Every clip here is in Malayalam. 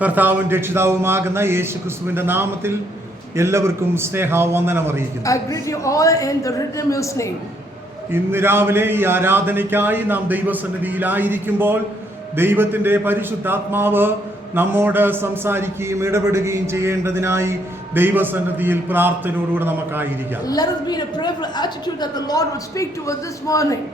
കർത്താവും രക്ഷിതാവുമാകുന്ന യേശുക്രിസ്തുവിന്റെ നാമത്തിൽ എല്ലാവർക്കും സ്നേഹവന്ദനം അറിയിക്കുന്നു. I greet you all in the Redeemer's name. ഇന്ന് രാവിലെ ഈ ആരാധനയ്ക്കായി നാം ദൈവസന്നിധിയിലായിരിക്കുമ്പോൾ ദൈവത്തിന്റെ പരിശുദ്ധാത്മാവ് നമ്മോട് സംസാരിക്കുകയും ഇടപെടുകയും ചെയ്യേണ്ടതിനായി ദൈവസന്നിധിയിൽ പ്രാർത്ഥനയോടുകൂടെ നമുക്കായിരിക്കാം. Let us be in a prayerful attitude that the Lord would speak to us this morning.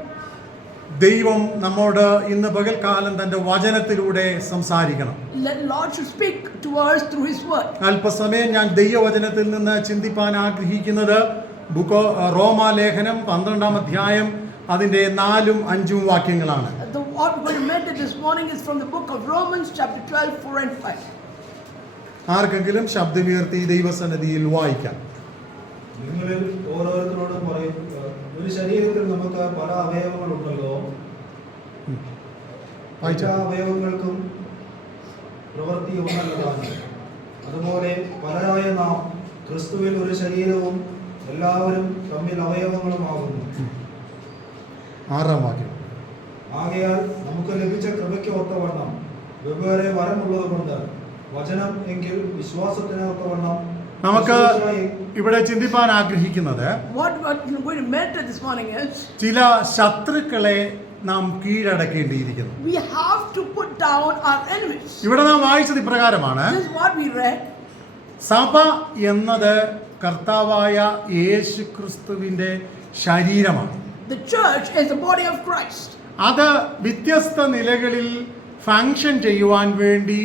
ദൈവം നമ്മോട് ഇന്ന് പകൽക്കാലം തന്റെ വചനത്തിലൂടെ സംസാരിക്കണം. Let Lord should speak to us through His word. അല്പസമയം ഞാൻ ദൈവവചനത്തിൽ നിന്ന് ചിന്തിപ്പാൻ ആഗ്രഹിക്കുന്നത് റോമാലേഖനം 12-ാം അധ്യായം അതിന്റെ 4-ഉം 5-ഉം വാക്യങ്ങളാണ്. The what we meditate this morning is from the book of Romans chapter 12, 4 and 5. ആർക്കെങ്കിലും ശബ്ദമുയർത്തി ദൈവസന്നിധിയിൽ വായിക്കാം. നിങ്ങളിൽ ഓരോരുത്തരോടും പറയും, ഒരു ശരീരത്തിൽ നമുക്ക് പല അവയവങ്ങളുണ്ടല്ലോ, എല്ലാ അവയവങ്ങൾക്കും പ്രവൃത്തി ഒന്നല്ലതാണ്. അതുപോലെ പലരായ നാം ക്രിസ്തുവിൽ ഒരു ശരീരവും എല്ലാവരും തമ്മിൽ അവയവങ്ങളുമാകുന്നു. 6-ാം വാക്യം. ആകയാൽ നമുക്ക് ലഭിച്ച കൃപയ്ക്ക് ഒത്തവണ്ണം വെവ്വേറെ വരമുള്ളത് കൊണ്ട് വചനം എങ്കിൽ വിശ്വാസത്തിന് ഒത്തവണ്ണം നമുക്ക് ഇവിടെ ചിന്തിപ്പാൻ ആഗ്രഹിക്കുന്നത് What we're going to meditate this morning is ചില ശത്രുക്കളെ നാം കീഴടക്കേണ്ടിയിരിക്കുന്നു. we have to put down our enemies. ഇവിടെ നാം വായിച്ചത് ഇപ്രകാരമാണ്. This is what we read. സഭ എന്നത് കർത്താവായ യേശുക്രിസ്തുവിന്റെ ശരീരമാണ്. The church is the body of Christ. അത് വ്യത്യസ്ത നിലകളിൽ ഫങ്ഷൻ ചെയ്യുവാൻ വേണ്ടി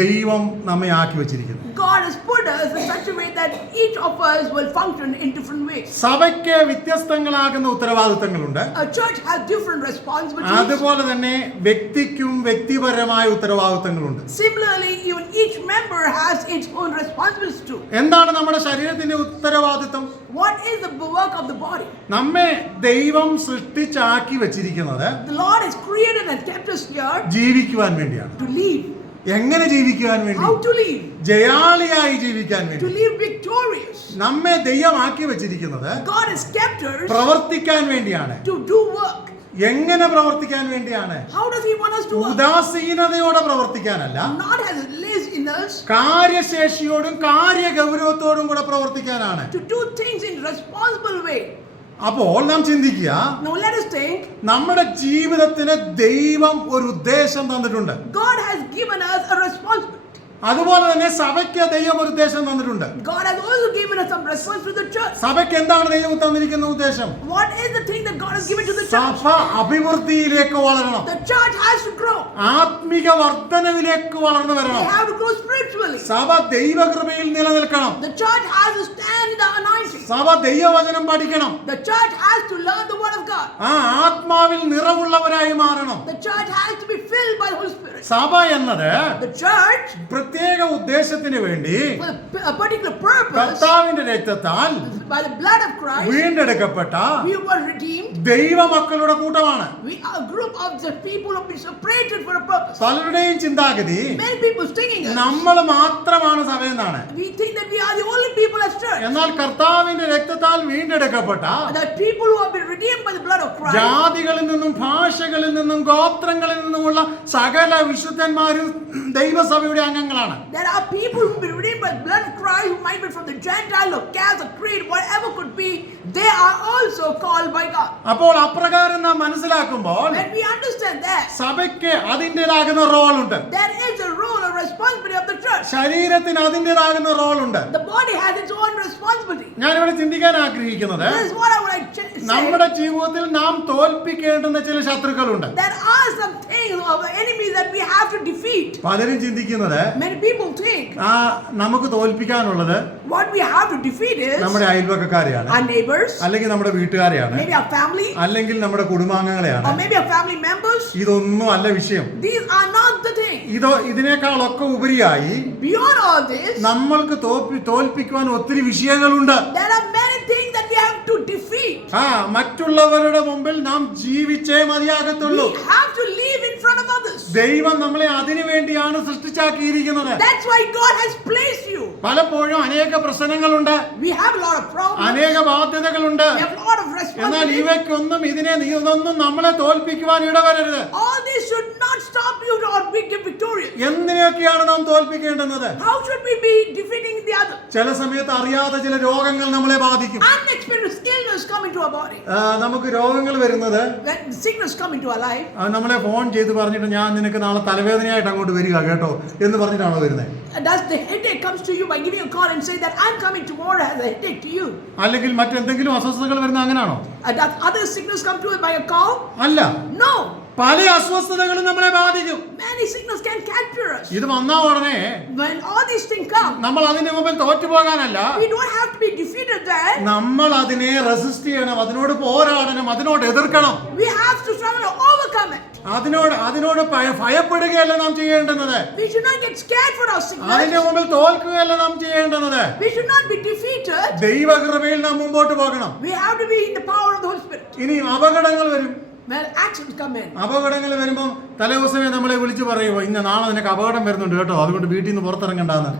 ദൈവം നമ്മെ ആക്കി വെച്ചിരിക്കുന്നു. God has put us in such a way that each of us will function in different ways. സഭയ്ക്ക് വ്യത്യസ്തങ്ങളാകുന്ന ഉത്തരവാദിത്തങ്ങളുണ്ട്. A church has different responsibilities. അതുപോലെ തന്നെ വ്യക്തിക്കും വ്യക്തിപരമായ ഉത്തരവാദിത്തങ്ങളുണ്ട്. Similarly, even each member has its own responsibilities too. എന്താണ് നമ്മുടെ ശരീരത്തിന്റെ ഉത്തരവാദിത്തം? What is the work of the body? നമ്മെ ദൈവം സൃഷ്ടിച്ചാക്കി വെച്ചിരിക്കുന്നത് The Lord has created and kept us here ജീവിക്കുവാൻ വേണ്ടിയാണ്. to live. എങ്ങനെ ജീവിക്കുവാൻ വേണ്ടി? How to live? ജയാളിയായി ജീവിക്കാൻ To വേണ്ടി. live victorious. നമ്മെ ദൈവം ആക്കി വെച്ചിരിക്കുന്നത് God has kept us പ്രവർത്തിക്കാൻ വേണ്ടിയാണ്. to do work. എങ്ങനെ പ്രവർത്തിക്കാൻ വേണ്ടിയാണ്? How does He want us to work? ഉദാസീനതയോടെ പ്രവർത്തിക്കാനല്ല, Not as laziness. കാര്യശേഷിയോടും കാര്യഗൗരവത്തോടും കൂടെ പ്രവർത്തിക്കാനാണ്. To do things in responsible way. അപ്പോൾ നാം ചിന്തിക്കുക, Now let us think. നമ്മുടെ ജീവിതത്തിന് ദൈവം ഒരു ഉദ്ദേശം തന്നിട്ടുണ്ട്. God has given us a responsibility. അതുപോലെ തന്നെ സഭയ്ക്ക് ദൈവം ഒരു ഉദ്ദേശം തന്നിട്ടുണ്ട്. God has also given us some responsibility to the church. സഭയ്ക്ക് എന്താണ് ദൈവം തന്നിരിക്കുന്ന ഉദ്ദേശം? What is the thing that God has given to the church? സഭ അഭിവൃദ്ധിയിലേക്ക് വളരണം. The church has to grow. ആത്മിക വർധനവിലേക്ക് വളർന്നു They വരണം. have to grow spiritually. സഭ ദൈവകൃപയിൽ നിലനിൽക്കണം. The church has to stand in the anointing. സഭ ദൈവവചനം പഠിക്കണം. The church has to learn the word of God. ആ ആത്മാവിൽ നിറവുള്ളവരായി മാറണം. The church has to be filled by the Holy Spirit. സഭ എന്നത് The church, പ്രത്യേക ഉദ്ദേശത്തിന് വേണ്ടി for a particular purpose, കർത്താവിന്റെ രക്തത്താൽ by the blood of Christ, വീണ്ടെടുക്കപ്പെട്ട we were redeemed. ദൈവമക്കളുടെ കൂട്ടമാണ്. We are a group of the people who have been separated for a purpose. പലരുടെയും ചിന്താഗതി Many people thinking us. നമ്മൾ മാത്രമാണ് സഭയെന്നാണ്. We think that we are the only people as church. എന്നാൽ കർത്താവിന്റെ രക്തത്താൽ വീണ്ടെടുക്കപ്പെട്ട The people who have been redeemed by the blood of Christ. ജാതികളിൽ നിന്നും ഭാഷകളിൽ നിന്നും ഗോത്രങ്ങളിൽ നിന്നുമുള്ള സകല വിശുദ്ധന്മാരും ദൈവസഭയുടെ അംഗങ്ങളാണ്. There are people who have been redeemed by the blood of Christ, who might be from the Gentile or caste or creed, whatever could be. They are also called by God. അപ്പോൾ അപ്രകാരം നാം മനസ്സിലാക്കുമ്പോൾ When we understand that, സഭയ്ക്ക് അതിൻ്റെതാകുന്ന റോളുണ്ട്. there is a role or responsibility of the church. ശരീരത്തിന് അതിൻ്റെതാകുന്ന റോളുണ്ട്. The body has its own responsibility. ഞാനിവിടെ ചിന്തിക്കാൻ ആഗ്രഹിക്കുന്നത്, This is what I would like to say. നമ്മുടെ ജീവിതത്തിൽ നാം തോൽപ്പിക്കേണ്ടുന്ന ചില ശത്രുക്കളുണ്ട്. There are some things of the enemies that we have to defeat. പലരും ചിന്തിക്കുന്നത് Many people think നമുക്ക് തോൽപ്പിക്കാനുള്ളത് what we have to defeat is നമ്മുടെ അയൽവക്കക്കാരെയാണ്, our neighbors, അല്ലെങ്കിൽ നമ്മുടെ വീട്ടുകാരെയാണ്, maybe our family, അല്ലെങ്കിൽ നമ്മുടെ കുടുംബാംഗങ്ങളെയാണ്. or maybe our family members. ഇതൊന്നും അല്ല വിഷയം. These are not the things. ഇതിനേക്കാളൊക്കെ ഉപരിയായി Beyond all this, നമ്മൾക്ക് തോൽപ്പിക്കുവാൻ ഒത്തിരി വിഷയങ്ങളുണ്ട്. there are many things that we have to defeat. മറ്റുള്ളവരുടെ മുമ്പിൽ നാം ജീവിച്ചേ മതിയാകത്തുള്ളൂ. We have to live in front of others. ദൈവം നമ്മളെ അതിനു വേണ്ടിയാണ് സൃഷ്ടിച്ചാക്കിയിരിക്കുന്നത്. That's why God has placed you. പലപ്പോഴും അനേക പ്രശ്നങ്ങളുണ്ട്, We have a lot of problems. അനേക ബാധ്യതകളുണ്ട്. We have a lot of എന്നാൽ responsibilities. ഇവയ്ക്കൊന്നും ഇതൊന്നും നമ്മളെ തോൽപ്പിക്കുവാൻ ഇടവരരുത്. All this should not stop you or be victorious. എന്തിനെയൊക്കെയാണ് നാം തോൽപ്പിക്കേണ്ടുന്നത്? How should we be defeating the other? ചില സമയത്ത് അറിയാത്ത ചില രോഗങ്ങൾ നമ്മളെ ബാധിക്കും. Unexpected illness come into our body. നമുക്ക് രോഗങ്ങൾ വരുന്നത് When sickness come into our life. നമ്മളെ ഫോൺ ചെയ്ത് പറഞ്ഞിട്ട് ഞാൻ നിനക്ക് നാളെ തലവേദനയായിട്ട് അങ്ങോട്ട് വരിക കേട്ടോ എന്ന് പറഞ്ഞിട്ടാണോ വരുന്നത്? Does the headache comes to you by giving a call and say that I'm coming tomorrow as a headache to you? അല്ലെങ്കിൽ മറ്റെന്തെങ്കിലും അസ്വസ്ഥതകൾ വരുന്ന അങ്ങനാണോ? Does other sickness come to you by a call? അല്ല. No. പല അസ്വസ്ഥതകളും നമ്മളെ ബാധിക്കും. Many sickness can capture us. ഇത് വന്ന ഉടനെ When all these things come, നമ്മൾ അതിന്റെ മുമ്പിൽ തോറ്റുപോകാനല്ല, we don't have to be defeated there. നമ്മൾ അതിനെ റെസിസ്റ്റ് ചെയ്യണം, അതിനോട് പോരാടണം, അതിനോട് എതിർക്കണം. We have to struggle to overcome it. അതിനോട് ഭയപ്പെടുകയല്ല നാം ചെയ്യേണ്ടുന്നത്. We should not get scared for our sickness. അതിന്റെ മുമ്പിൽ തോൽക്കുകയല്ല നാം ചെയ്യേണ്ടുന്നത്. We should not be defeated. ദൈവകൃപയിൽ നാം മുമ്പോട്ട് പോകണം. We have to be in the power of the Holy Spirit. ഇനി അപകടങ്ങൾ വരും. When actions come in. അപകടങ്ങൾ വരുമ്പോൾ തലേദിവസമേ നമ്മളെ വിളിച്ചു പറയുമോ, ഇന്ന് നാളെ നിനക്ക് അപകടം വരുന്നുണ്ട് കേട്ടോ, അതുകൊണ്ട് വീട്ടിൽ നിന്ന് പുറത്തിറങ്ങണ്ടെന്ന്.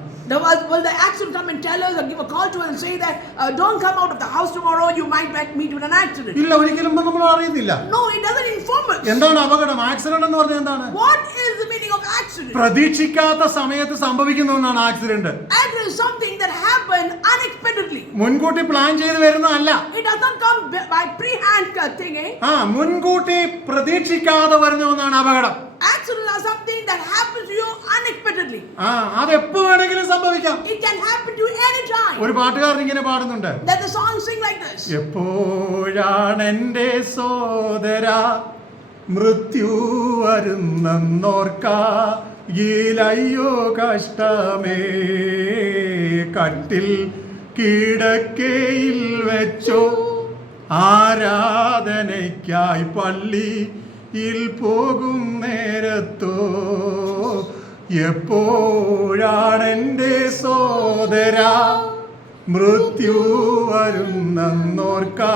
Will the accident come and tell us or give a call to us and say that don't come out of the house tomorrow, you might meet with an accident? ഇല്ല, ഒരിക്കലും നമ്മൾ അറിയുന്നില്ല. No, it doesn't inform us. എന്താണ് അപകടം? ആക്സിഡന്റ് എന്ന് പറഞ്ഞാൽ എന്താണ്? What is the meaning of accident? പ്രതീക്ഷിക്കാത്ത സമയത്ത് സംഭവിക്കുന്ന ഒന്നാണ് accident. Accident is something that happened unexpectedly. മുൻകൂട്ടി പ്ലാൻ ചെയ്ത് വരുന്നതല്ല. It does not come by pre-hand thinking. മുൻകൂട്ടി പ്രതീക്ഷിക്കാതെ വരുന്ന ഒന്നാണ് അപകടം. Accidents are something that happens to you unexpectedly. അത് എപ്പോ വേണമെങ്കിലും സംഭവിക്കാം. It can happen to you any time. ഒരു പാട്ടുകാരൻ ഇങ്ങനെ പാടുന്നുണ്ട്. That the song sing like this. എപ്പോഴാണ് എൻ്റെ സോദരാ മൃത്യു വരുന്നോർക്കാ ഈലയ്യോ കഷ്ടമേ കട്ടിൽ കിടക്കയിൽ വെച്ചോ ആരാധനയ്ക്കായി പള്ളിയിൽ പോകും നേരത്തോ എപ്പോഴാണ് എൻ്റെ സോദരാ മൃത്യു വരുന്നോർക്കാ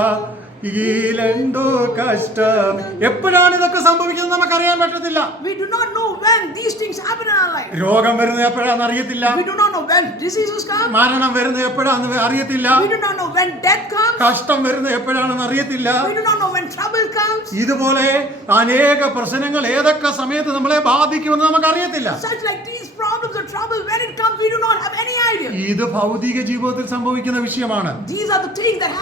ഈലെന്തോ കഷ്ടം. എപ്പോഴാണ് ഇതൊക്കെ സംഭവിക്കുന്നത് നമുക്കറിയാൻ പറ്റത്തില്ല. We do not know when these things happen in our life. രോഗം വരുന്നത് എപ്പോഴാണെന്ന് അറിയത്തില്ല. We do not know when diseases come. മരണം വരുന്നത് എപ്പോഴാണെന്ന് അറിയത്തില്ല. We do not know when death comes. കഷ്ടം വരുന്നത് എപ്പോഴാണെന്ന് അറിയത്തില്ല. We do not know when trouble comes. ഇതുപോലെ അനേക പ്രശ്നങ്ങൾ ഏതൊക്കെ സമയത്ത് നമ്മളെ ബാധിക്കുമെന്ന് നമുക്കറിയത്തില്ല. Such like these problems or trouble, when it comes, we do not have any idea. ഇത് ഭൗതിക ജീവിതത്തിൽ സംഭവിക്കുന്ന വിഷയമാണ്. These are the things that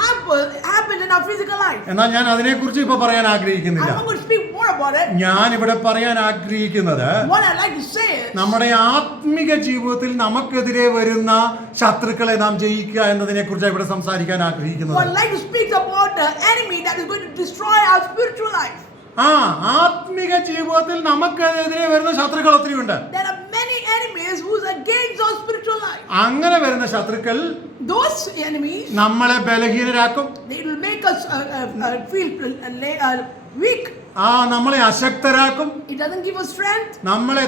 happen in our physical life. എന്നാൽ ഞാൻ അതിനെക്കുറിച്ച് ഇപ്പൊ പറയാൻ ആഗ്രഹിക്കുന്നില്ല. I'm going to speak more about it. ഞാൻ ഇവിടെ പറയാൻ ആഗ്രഹിക്കുന്നത് What I like to say is, നമ്മുടെ ആത്മിക ജീവിതത്തിൽ നമുക്കെതിരെ വരുന്ന ശത്രുക്കളെ നാം ജയിക്കുക എന്നതിനെ കുറിച്ച് ഇവിടെ സംസാരിക്കാൻ ആഗ്രഹിക്കുന്നത്. What I like to speak about the enemy that is going to destroy our spiritual life. ആത്മിക ജീവിതത്തിൽ നമുക്കെതിരെ വരുന്ന ശത്രുക്കൾ ഒത്തിരിയുണ്ട്. There are many enemies who is against our spiritual life. അങ്ങനെ വരുന്ന ശത്രുക്കൾ Those enemies, നമ്മളെ ബലഹീനരാക്കും. they will make us feel weak. നമ്മളെ അശക്തരാക്കും. It doesn't give us strength. നമ്മുടെ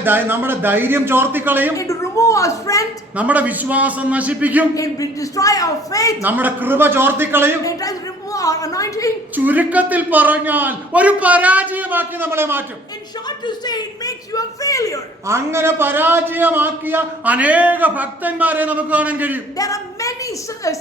ധൈര്യം ചോർത്തിക്കളയും. It will remove our strength. നമ്മുടെ വിശ്വാസം നശിപ്പിക്കും. It will destroy our faith. നമ്മുടെ കൃപ ചോർത്തിക്കളയും. It tries to remove our anointing. ചുരുക്കത്തിൽ പറഞ്ഞാൽ ഒരു പരാജയമാക്കി നമ്മളെ മാറ്റും. In short to say, it makes you a failure. അങ്ങനെ പരാജയമാക്കിയ അനേക ഭക്തന്മാരെ നമുക്ക് കാണാൻ കഴിയും. There are many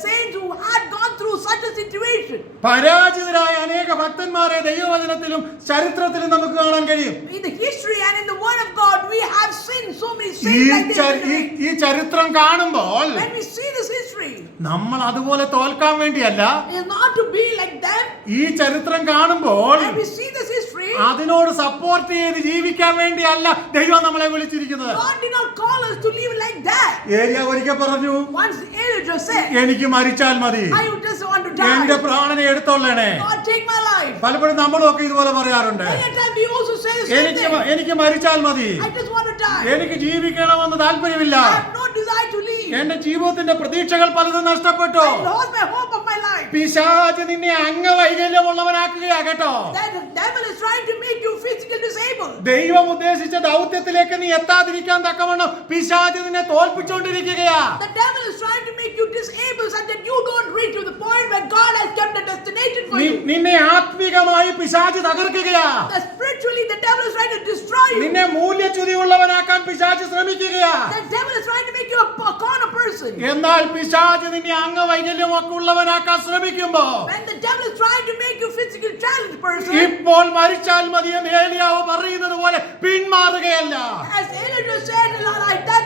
saints who had gone through such a situation. പരാജിതരായ അനേക ഭക്തന്മാരെ ദൈവവചനത്തിലും ചരിത്രത്തിലും നമുക്ക് കാണാൻ കഴിയും. In the history and in the word of God, we have seen so many saints like this. ഈ ചരിത്രം കാണുമ്പോൾ When we see this history, നമ്മൾ അതുപോലെ തോൽക്കാൻ വേണ്ടിയല്ല. it is not to be like them. ഈ ചരിത്രം കാണുമ്പോൾ When we see this history, അതിനോട് സപ്പോർട്ട് ചെയ്ത് ജീവിക്കാൻ വേണ്ടിയല്ല ദൈവം നമ്മളെ വിളിച്ചിരിക്കുന്നത്. God did not call us to live like that. ഏലിയ ഒരിക്കൽ പറഞ്ഞു, Once Elijah said, എനിക്ക് മരിച്ചാൽ മതി, I just want to എന്റെ die. പ്രാണനെ എടുത്തോളണേ. God, take my life. പലപ്പോഴും നമ്മളൊക്കെ ഇതുപോലെ പറയാറുണ്ട്, Many times we also say the same thing. എനിക്ക് മരിച്ചാൽ മതി, I just want to die. എനിക്ക് ജീവിക്കണമെന്ന് താല്പര്യമില്ല, I have no desire to live. എന്റെ ജീവിതത്തിന്റെ പ്രതീക്ഷകൾ പലതും നഷ്ടപ്പെട്ടു. I lost my hope of my life. പിശാച് നിന്നെ അംഗവൈകല്യമുള്ളവനാക്കുകയാ കേട്ടോ. That the devil is trying to make you physically disabled. ദൈവം ഉദ്ദേശിച്ച ദൗത്യത്തിലേക്ക് നീ എത്താതിരിക്കാൻ തക്കവണ്ണം പിശാച് നിന്നെ തോൽപ്പിച്ചുകൊണ്ടിരിക്കുകയാ. The devil is trying to make you disabled so that you don't reach to the point where God has kept a destination for you. നിന്നെ ആത്മീകമായി പിശാച് തകർക്കുകയാ. That spiritually the devil is trying to destroy you. നിന്നെ മൂല്യച്യുതിയുള്ളവനാക്കാൻ പിശാച് ശ്രമിക്കുകയാ. The devil is trying to make you a corner person. person. എന്നാൽ പിശാച് നിന്നെ അംഗവൈകല്യമൊക്കെ ഉള്ളവനാക്കാൻ ശ്രമിക്കുമ്പോ When the devil is trying to make you physically challenged person, ഇപ്പോൾ മരിച്ചാൽ മതിയെന്ന് ഏലിയാവ് പറയുന്നത് പോലെ പിന്മാറുകയല്ല. as Elijah said, like that,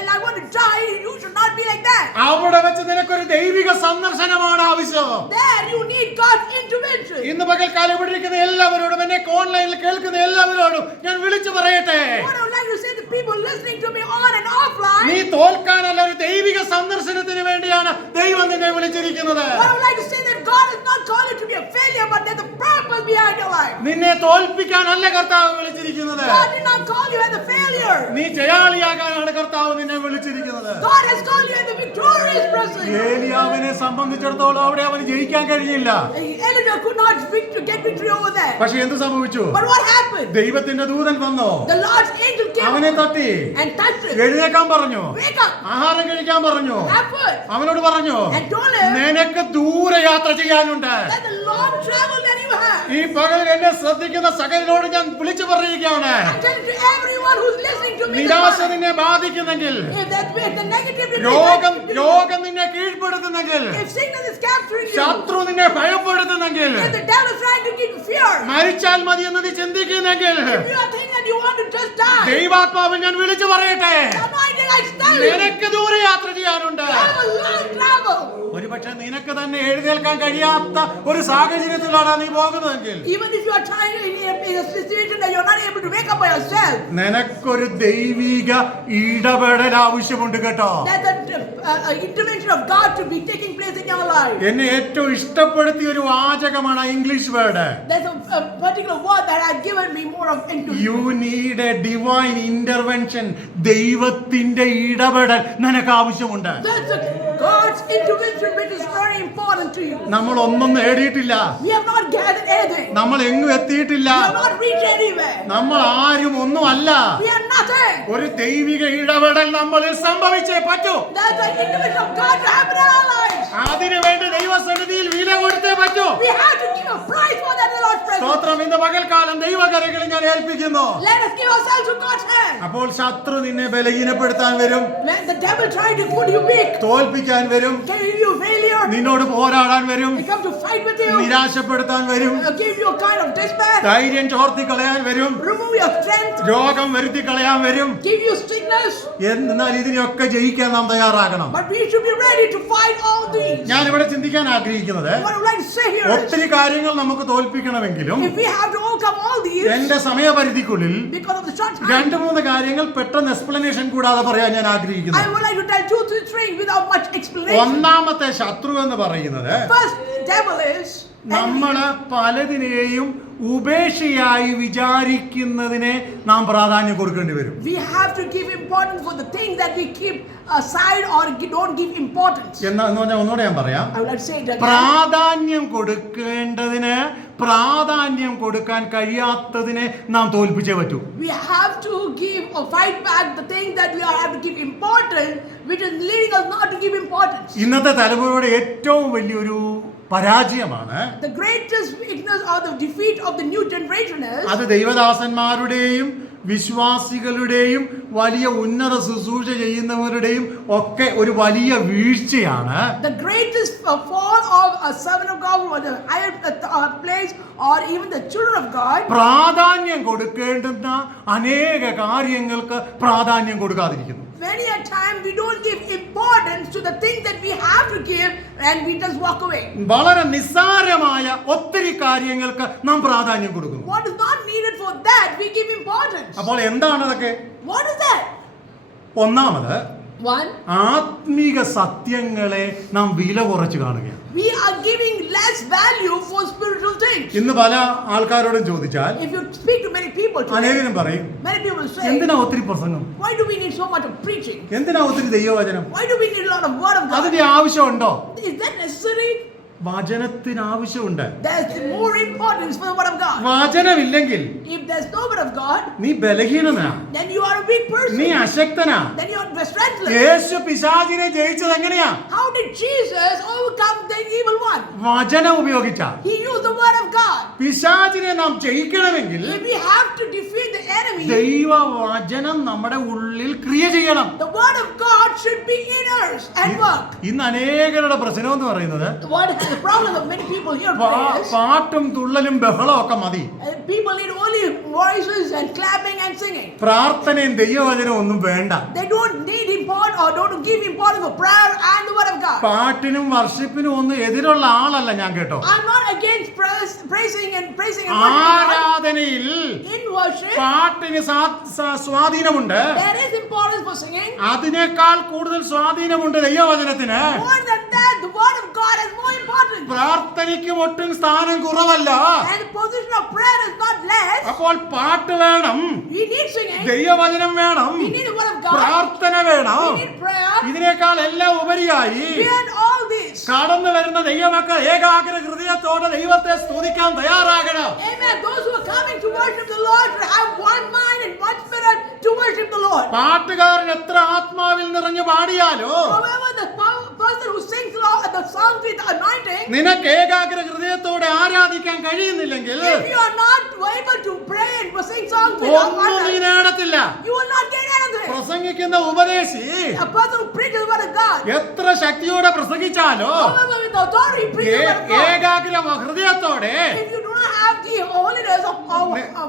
and I want to die, you should not be like that. അവിടെ വെച്ച് നിനക്കൊരു ദൈവിക സന്ദർശനമാണ് ആവശ്യം. There you need God's intervention. ഇന്ന് പകൽക്കാലം ഇവിടെ ഇരിക്കുന്ന എല്ലാവരോടും എന്നെ ഓൺലൈനിൽ കേൾക്കുന്ന എല്ലാവരോടും ഞാൻ വിളിച്ചു പറയട്ടെ, What I would like to say to people listening to me on and offline, നീ തോൽക്കാനല്ല, ഒരു ദൈവിക സന്ദർശനത്തിന് വേണ്ടിയാണ് ദൈവം നിന്നെ വിളിച്ചിരിക്കുന്നത്. what I would like to say that God has not called you to be a failure, but there's a purpose behind your life. നിന്നെ തോൽപ്പിക്കാനല്ല കർത്താവ് വിളിച്ചിരിക്കുന്നത്. God did not call you as a failure. നീ ജയാളിയാകാനാണ് കർത്താവ് നിന്നെ വിളിച്ചിരിക്കുന്നത്. God has called you as a victorious person. ഏലിയാവിനെ സംബന്ധിച്ചിടത്തോളം അവിടെ അവന് ജയിക്കാൻ കഴിഞ്ഞില്ല. Elijah could not get victory over there. പക്ഷെ എന്ത് സംഭവിച്ചു? But what happened? ദൈവത്തിന്റെ ദൂതൻ വന്നോ, The Lord's angel came അവനെ തട്ടി and touched him. എഴുന്നേക്കാൻ പറഞ്ഞു, Wake up, ആഹാരം കഴിക്കാൻ പറഞ്ഞു, have food, അവനോട് പറഞ്ഞു, and told him നിനക്ക് ദൂരെ യാത്ര ചെയ്യാനുണ്ട്. that the long travel that you have. ഈ പകൽ എന്നെ ശ്രദ്ധിക്കുന്ന സകലരോട് ഞാൻ വിളിച്ചു പറയുകയാണ്, I'm telling to everyone who's listening to me, നിരാശ നിന്നെ ബാധിക്കുന്നെങ്കിൽ, if the negative രോഗം നിന്നെ കീഴ്പ്പെടുത്തുന്നെങ്കിൽ, if sickness is capturing you, ശത്രു നിന്നെ ഭയപ്പെടുത്തുന്നെങ്കിൽ, if the devil is trying to give you fear, മരിച്ചാൽ മതി എന്ന് നീ ചിന്തിക്കുന്നെങ്കിൽ, if you are thinking that you want to just die, ദൈവാത്മാവ് ഞാൻ വിളിച്ചു പറയട്ടെ, anointing I tell you, നിനക്ക് ദൂരെ യാത്ര ചെയ്യാനുണ്ട്. you have a long travel. ഒരുപക്ഷെ നിനക്ക് തന്നെ എഴുന്നേൽക്കാൻ കഴിയാത്ത ഒരു സാഹചര്യത്തിലാണ് നീ പോകുന്നതെങ്കിൽ, Even if you are trying in a situation that you're not able to wake up by yourself, നിനക്കൊരു ദൈവിക ഇടപെടൽ ആവശ്യമുണ്ട് കേട്ടോ. there's an intervention of God to be taking place in your life. എന്നെ ഏറ്റവും ഇഷ്ടപ്പെടുത്തിയ ഒരു വാചകമാണ് English word. There's a particular word that has given me more of into. You need A divine intervention. ദൈവത്തിന്റെ ഇടപെടൽ നിനക്ക് ആവശ്യമുണ്ട്. There's a God's intervention which is very important to you. നമ്മൾ ഒന്നും നേടിയിട്ടില്ല, We have not gathered anything. നമ്മൾ എങ്ങും എത്തിയിട്ടില്ല, We have not reached anywhere. നമ്മൾ ആരും ഒന്നുമല്ല. We are nothing. ഒരു ദൈവിക ഇടപെടൽ നമ്മളിൽ സംഭവിച്ചേ പറ്റൂ. There's an intervention of God to happen in our lives. അതിനുവേണ്ടി ദൈവസന്നിധിയിൽ വില കൊടുത്തേ പറ്റൂ. We have to give a price for that in the Lord's presence. സ്തോത്രം. ഇന്ന് പകൽക്കാലം ദൈവകരങ്ങളിൽ ഞാൻ ഏൽപ്പിക്കുന്നു. Let us give ourselves to God's hand. അപ്പോൾ ശത്രു നിന്നെ ബലഹീനപ്പെടുത്താൻ വരും, When the devil tries to put you weak, തോൽപ്പിക്കാൻ വരും, give you failure, നിന്നോട് പോരാടാൻ വരും, he comes to fight with you, നിരാശപ്പെടുത്താൻ വരും, give you a kind of despair, ധൈര്യം ചോർത്തി കളയാൻ വരും, remove your strength, രോഗം വരുത്തി കളയാൻ വരും. give you sickness. എന്നാൽ ഇതിനെയൊക്കെ ജയിക്കാൻ നാം തയ്യാറാകണം. But we should be ready to fight all these. ഞാൻ ഇവിടെ ചിന്തിക്കാൻ ആഗ്രഹിക്കുന്നത്, What I would like to say here is, ഒത്തിരി കാര്യങ്ങൾ നമുക്ക് തോൽപ്പിക്കണമെങ്കിലും if we have to overcome all these, എന്റെ സമയപരിധിക്കുള്ളിൽ because of the short time, 2-3 കാര്യങ്ങൾ പെട്ടെന്ന് എക്സ്പ്ലനേഷൻ കൂടാതെ പറയാൻ ഞാൻ I ആഗ്രഹിക്കുന്നു. would like to tell 2-3 things without much explanation. ഒന്നാമത്തെ ശത്രു എന്ന് പറയുന്നത്, First, devil is enemy. നമ്മള് പലതിനെയും ഉപേക്ഷയായി വിചാരിക്കുന്നതിനെ നാം പ്രാധാന്യം കൊടുക്കേണ്ടി വരും. We have to give importance for the things that we keep aside or don't give importance. എന്ന് പറഞ്ഞാൽ ഒന്നുകൂടെ ഞാൻ പറയാം, I would like to say it again. പ്രാധാന്യം കൊടുക്കേണ്ടതിന് പ്രാധാന്യം കൊടുക്കാൻ കഴിയാത്തതിനെ നാം തോൽപ്പിച്ചേ പറ്റൂ. We have to give or fight back the things that we have to give importance, which is leading us not to give importance. ഇന്നത്തെ തലമുറയുടെ ഏറ്റവും വലിയൊരു പരാജയമാണ്, The greatest weakness or the defeat of the new generation is അത് ദൈവദാസന്മാരുടെയും വിശ്വാസികളുടെയും വലിയ ഉന്നത ശുശ്രൂഷ ചെയ്യുന്നവരുടെയും ഒക്കെ ഒരു വലിയ വീഴ്ചയാണ്. the greatest fall of a servant of God or the higher place or even the children of God. പ്രാധാന്യം കൊടുക്കേണ്ടുന്ന അനേക കാര്യങ്ങൾക്ക് പ്രാധാന്യം കൊടുക്കാതിരിക്കുന്നു. Many a time we don't give importance to the things that we have to give and we just walk away. വളരെ നിസ്സാരമായ ഒത്തിരി കാര്യങ്ങൾക്ക് നാം പ്രാധാന്യം കൊടുക്കുന്നു. What is not needed for that we give importance. അപ്പോൾ എന്താണ് അതൊക്കെ? What is that? ഒന്നാമത്, One, ആത്മീക സത്യങ്ങളെ നാം വില കുറച്ച് കാണുകയാണ്. we are giving less value for spiritual things. ഇന്ന് പല ആൾക്കാരോടും ചോദിച്ചാൽ If you speak to many people today, അനേകരും പറയും, many people say, എന്തിനാ ഒത്തിരി പ്രസംഗം, why do we need so much of preaching? എന്തിനാ ഒത്തിരി ദൈവവചനം, Why do we need a lot of word of God? അതിന്റെ ആവശ്യമുണ്ടോ? Is that necessary? വചനത്തിന് ആവശ്യമുണ്ട്. There's more importance for the word of God. വചനമില്ലെങ്കിൽ If there's no word of God, നീ ബലഹീനനാ, then you are a weak person. നീ അശക്തനാ. Then you are strengthless. യേശു പിശാചിനെ ജയിച്ചത് എങ്ങനെയാ? How did Jesus overcome the evil one? വചനം ഉപയോഗിച്ചാ. He used the word of God. പിശാചിനെ നാം ജയിക്കണമെങ്കിൽ If we have to defeat the enemy, ദൈവവചനം നമ്മുടെ ഉള്ളിൽ ക്രിയ ചെയ്യണം. the word of God should be in us and work. ഇന്ന് അനേകരുടെ പ്രശ്നം എന്ന് പറയുന്നത് What is the problem of many people here prayers? പാട്ടും തുള്ളലും ബഹളവും ഒക്കെ മതി. People need only voices and clapping and singing. പ്രാർത്ഥനയും ദൈവവചനവും ഒന്നും വേണ്ട. They don't need import or don't give importance for prayer and the word of God. പാട്ടിനും വർഷിപ്പിനും ഒന്നും എതിരുള്ള ആളല്ല ഞാൻ കേട്ടോ. I'm not against praising and ആരാധനയിൽ in worship. പാട്ടിന് സ്വാധീനമുണ്ട്. There is importance for singing. അതിനേക്കാൾ കൂടുതൽ സ്വാധീനമുണ്ട് ദൈവവചനത്തിന്. More than that, the word of God is more important. പ്രാർത്ഥനയ്ക്ക് ഒട്ടും സ്ഥാനം കുറവല്ല. And the position of prayer is not less. അപ്പോൾ പാട്ട് വേണം, We need singing. ദൈവവചനം വേണം, We need the word of God. പ്രാർത്ഥന വേണം. We need prayer. ഇതിനേക്കാൾ എല്ലാം ഉപരിയായി Beyond all this. കടന്നു വരുന്ന ദൈവമക്കൾ ഏകാഗ്ര ഹൃദയത്തോടെ ദൈവത്തെ സ്തുതിക്കാൻ തയ്യാറാകണം. Amen. Those who are coming to worship the Lord should have one mind and one spirit to worship the Lord. പാട്ടുകാരൻ എത്ര ആത്മാവിൽ നിറഞ്ഞു പാടിയാലോ, However, the person who sings the songs with anointing, നിനക്ക് ഏകാഗ്ര ഹൃദയത്തോടെ ആരാധിക്കാൻ കഴിയുന്നില്ലെങ്കിൽ if you are not able to pray and sing songs with ഒന്നും നീ anointing, നേടത്തില്ല. you will not get anything. പ്രസംഗിക്കുന്ന ഉപദേശി A person who preaches the word of God, എത്ര ശക്തിയോടെ പ്രസംഗിച്ചാലോ, however, with authority, preaches the word of God. ഏകാഗ്ര ഹൃദയത്തോടെ If you do not have the holiness of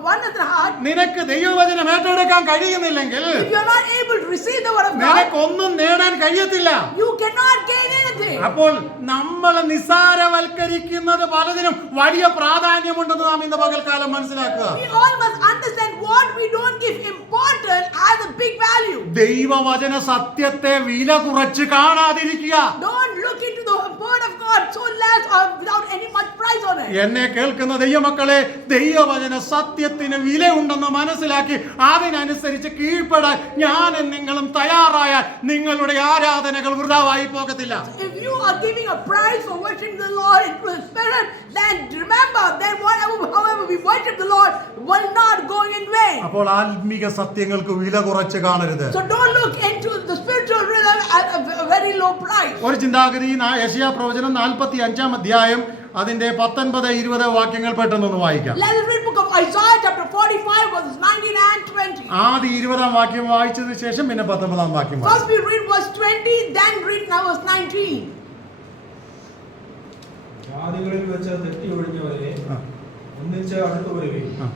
oneness in the heart, നിനക്ക് ദൈവവചനം ഏറ്റെടുക്കാൻ കഴിയുന്നില്ലെങ്കിൽ if you are not able to receive the word of God, നിനക്കൊന്നും നേടാൻ കഴിയത്തില്ല. you cannot gain anything. അപ്പോൾ നമ്മൾ നിസാരവൽക്കരിക്കുന്നത് പലതിനും വലിയ പ്രാധാന്യമുണ്ടെന്ന് നാം ഇന്ന് പകൽക്കാലം മനസ്സിലാക്കുക. We all must understand what we don't give importance as a big value. ദൈവവചന സത്യത്തെ വില കുറച്ച് കാണാതിരിക്കുക. Don't look into the word of God so less or without any much price on it. എന്നെ കേൾക്കുന്ന ദൈവമക്കളെ, ദൈവവചന സത്യത്തിന് വിലയുണ്ടെന്ന് മനസ്സിലാക്കി അതിനനുസരിച്ച് കീഴ്പ്പെടാൻ ഞാനും നിങ്ങളും തയ്യാറായാൽ നിങ്ങളുടെ ആരാധനകൾ വൃഥാവായി പോകത്തില്ല. If you are giving a price for worshiping the Lord in the Spirit, then remember that however we worship the Lord will not go in vain. അപ്പോൾ ആത്മീക സത്യങ്ങൾക്ക് വില കുറച്ച് കാണരുത്. So don't look into the spiritual realm at a very low price. ഒരു ചിന്താഗതി യെശയ്യാ പ്രവചനം 45-ാം അധ്യായം അതിന്റെ 19-20 വാക്യങ്ങൾ പെട്ടെന്നൊന്ന് വായിക്കാം. Let us read book of Isaiah chapter 45 verses 19 and 20. ആദ്യ 20-ാം വാക്യം വായിച്ചതിന് ശേഷം പിന്നെ 19-ാം വാക്യം വായിക്കാം. First we read verse 20, then read now verse 19. ജാതികളിൽ വെച്ച് തെറ്റി ഒഴിഞ്ഞവരെ ഒന്നിച്ച് അടുത്തു വരികയും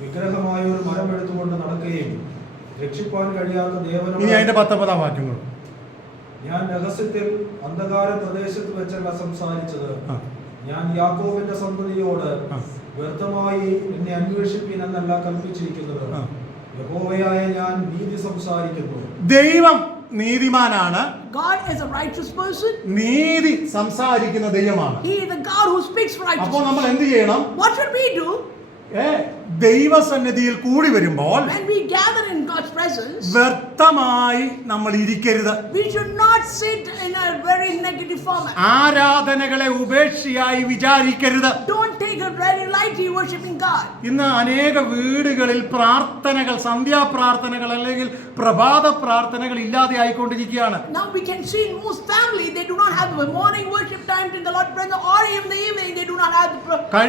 വിഗ്രഹമായ ഒരു മരം എടുത്തുകൊണ്ട് നടക്കുകയും രക്ഷിപ്പാൻ കഴിയാത്ത ഇനി ദേവനോട് അതിന്റെ 19-ാം വാക്യങ്ങൾ. ഞാൻ രഹസ്യത്തിൽ അന്ധകാര പ്രദേശത്ത് വെച്ചല്ല സംസാരിച്ചത്. ഞാൻ യാക്കോബിന്റെ സന്തതിയോട് വ്യർത്ഥമായി എന്നെ അന്വേഷിപ്പിൻ എന്നല്ല കൽപ്പിച്ചിരിക്കുന്നത്. യഹോവയായ ഞാൻ നീതി സംസാരിക്കുന്നു. ദൈവം നീതിമാനാണ്. God is a righteous person. നീതി സംസാരിക്കുന്ന ദൈവമാണ്. He is the God who speaks righteousness. അപ്പോൾ നമ്മൾ എന്ത് ചെയ്യണം? What should we do? ദൈവസന്നിധിയിൽ കൂടി വരുമ്പോൾ When we gather in God's presence, വ്യർത്ഥമായി നമ്മൾ ഇരിക്കരുത്. we should not sit in a very negative format. ആരാധനകളെ ഉപേക്ഷയായി വിചാരിക്കരുത്. Don't take it very lightly worshiping God. ഇന്ന് അനേക വീടുകളിൽ പ്രാർത്ഥനകൾ, സന്ധ്യാപ്രാർത്ഥനകൾ അല്ലെങ്കിൽ പ്രഭാത പ്രാർത്ഥനകൾ ഇല്ലാതെ ആയിക്കൊണ്ടിരിക്കുകയാണ്. Now we can see in most families they do not have the morning worship time in the Lord's presence, or even the evening they do not have the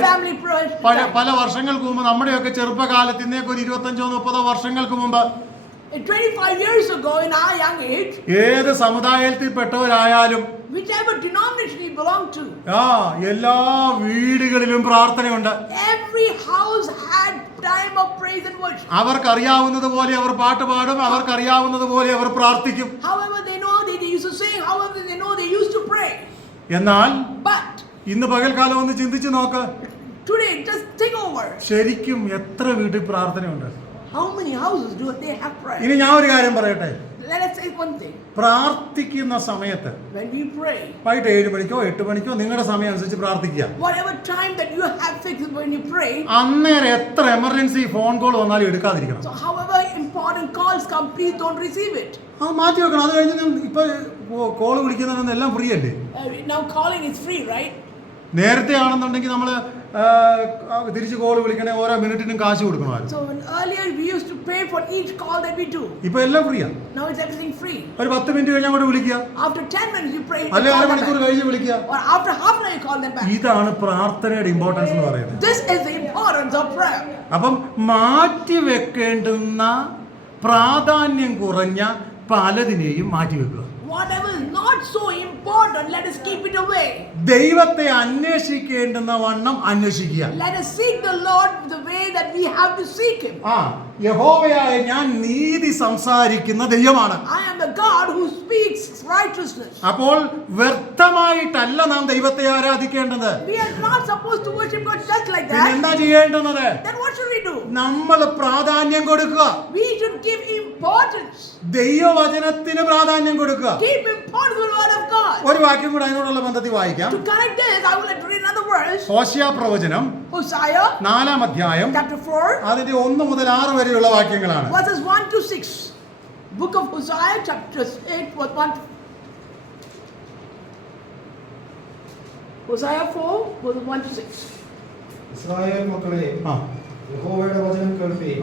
family prayer time. പല വർഷങ്ങൾക്ക് മുമ്പ് നമ്മുടെയൊക്കെ ചെറുപ്പകാലത്ത് ഇന്നേക്ക് ഒരു 25-30 വർഷങ്ങൾക്ക് മുമ്പ് 25 years ago in our young age, ഏത് സമുദായത്തിൽപ്പെട്ടവരായാലും whichever denomination you belong to, എല്ലാ വീടുകളിലും പ്രാർത്ഥനയുണ്ട്. every house had time of praise and worship. അവർക്കറിയാവുന്നത് പോലെ അവർ പാട്ട് പാടും, അവർക്കറിയാവുന്നത് പോലെ അവർ പ്രാർത്ഥിക്കും. However they know they used to sing, however they know they used to pray. എന്നാൽ But ഇന്ന് പകൽക്കാലം ഒന്ന് ചിന്തിച്ചു നോക്ക്. today just think over. ശരിക്കും എത്ര വീട്ടിൽ പ്രാർത്ഥനയുണ്ട്? How many houses do they have prayer? ഇനി ഞാൻ ഒരു കാര്യം പറയട്ടെ. Let us say one thing. പ്രാർത്ഥിക്കുന്ന സമയത്ത് When we pray, വൈകിട്ട് 7 മണിക്കോ 8 മണിക്കോ നിങ്ങളുടെ സമയം അനുസരിച്ച് പ്രാർത്ഥിക്കുക. whatever time that you have fixed when you pray, അന്നേരം എത്ര എമർജൻസി ഫോൺ കോൾ വന്നാലും എടുക്കാതിരിക്കണം. so however important calls come, please don't receive it. മാറ്റി വെക്കണം. അത് കഴിഞ്ഞ് ഇപ്പൊ കോൾ വിളിക്കുന്നതിനൊന്നും എല്ലാം ഫ്രീ അല്ലേ? Now calling is free, right? നേരത്തെ ആണെന്നുണ്ടെങ്കിൽ നമ്മൾ തിരിച്ച് കോൾ വിളിക്കണേ ഓരോ മിനിറ്റിനും കാശ് കൊടുക്കണമായിരുന്നു. So earlier we used to pay for each call that we do. ഇപ്പൊ എല്ലാം ഫ്രീയാ. Now it's everything free. ഒരു 10 മിനിറ്റ് കഴിഞ്ഞ് അങ്ങോട്ട് വിളിക്കുക, After 10 minutes you pray, അല്ലെ അരമണിക്കൂർ കഴിഞ്ഞ് വിളിക്കുക. or after half an hour you call them back. ഇതാണ് പ്രാർത്ഥനയുടെ ഇമ്പോർട്ടൻസ് എന്ന് പറയുന്നത്. This is the importance of prayer. അപ്പം മാറ്റി വെക്കേണ്ടുന്ന പ്രാധാന്യം കുറഞ്ഞ പലതിനെയും മാറ്റിവെക്കുക. Whatever is not so important, let us keep it away. ദൈവത്തെ അന്വേഷിക്കേണ്ടുന്ന വണ്ണം അന്വേഷിക്കുക. Let us seek the Lord the way that we have to seek Him. യഹോവയായ ഞാൻ നീതി സംസാരിക്കുന്ന ദൈവമാണ്. I am the God who speaks righteousness. അപ്പോൾ വ്യർത്ഥമായിട്ടല്ല നാം ദൈവത്തെ ആരാധിക്കേണ്ടത്. We are not supposed to worship God just like പിന്നെ that. എന്താ ചെയ്യേണ്ടുന്നത്? Then what should we do? നമ്മൾ പ്രാധാന്യം കൊടുക്കുക. We should give importance. ദൈവവചനത്തിന് പ്രാധാന്യം കൊടുക്കുക. Give importance to the word of God. ഒരു വാക്യം കൂടെ അതിനോടുള്ള ബന്ധത്തിൽ വായിക്കാം. To correct this, I will read another verse. Hosea പ്രവചനം Hosea 4-ാം അധ്യായം chapter 4, അതിന്റെ 1 മുതൽ 6 വരെയുള്ള വാക്യങ്ങളാണ്. verses 1 to 6. Book of Hosea chapter 8 verse 1 to Hosea 4 verse 1 to 6. Israel മക്കളെ, യഹോവയുടെ വചനം കേൾപ്പീൻ.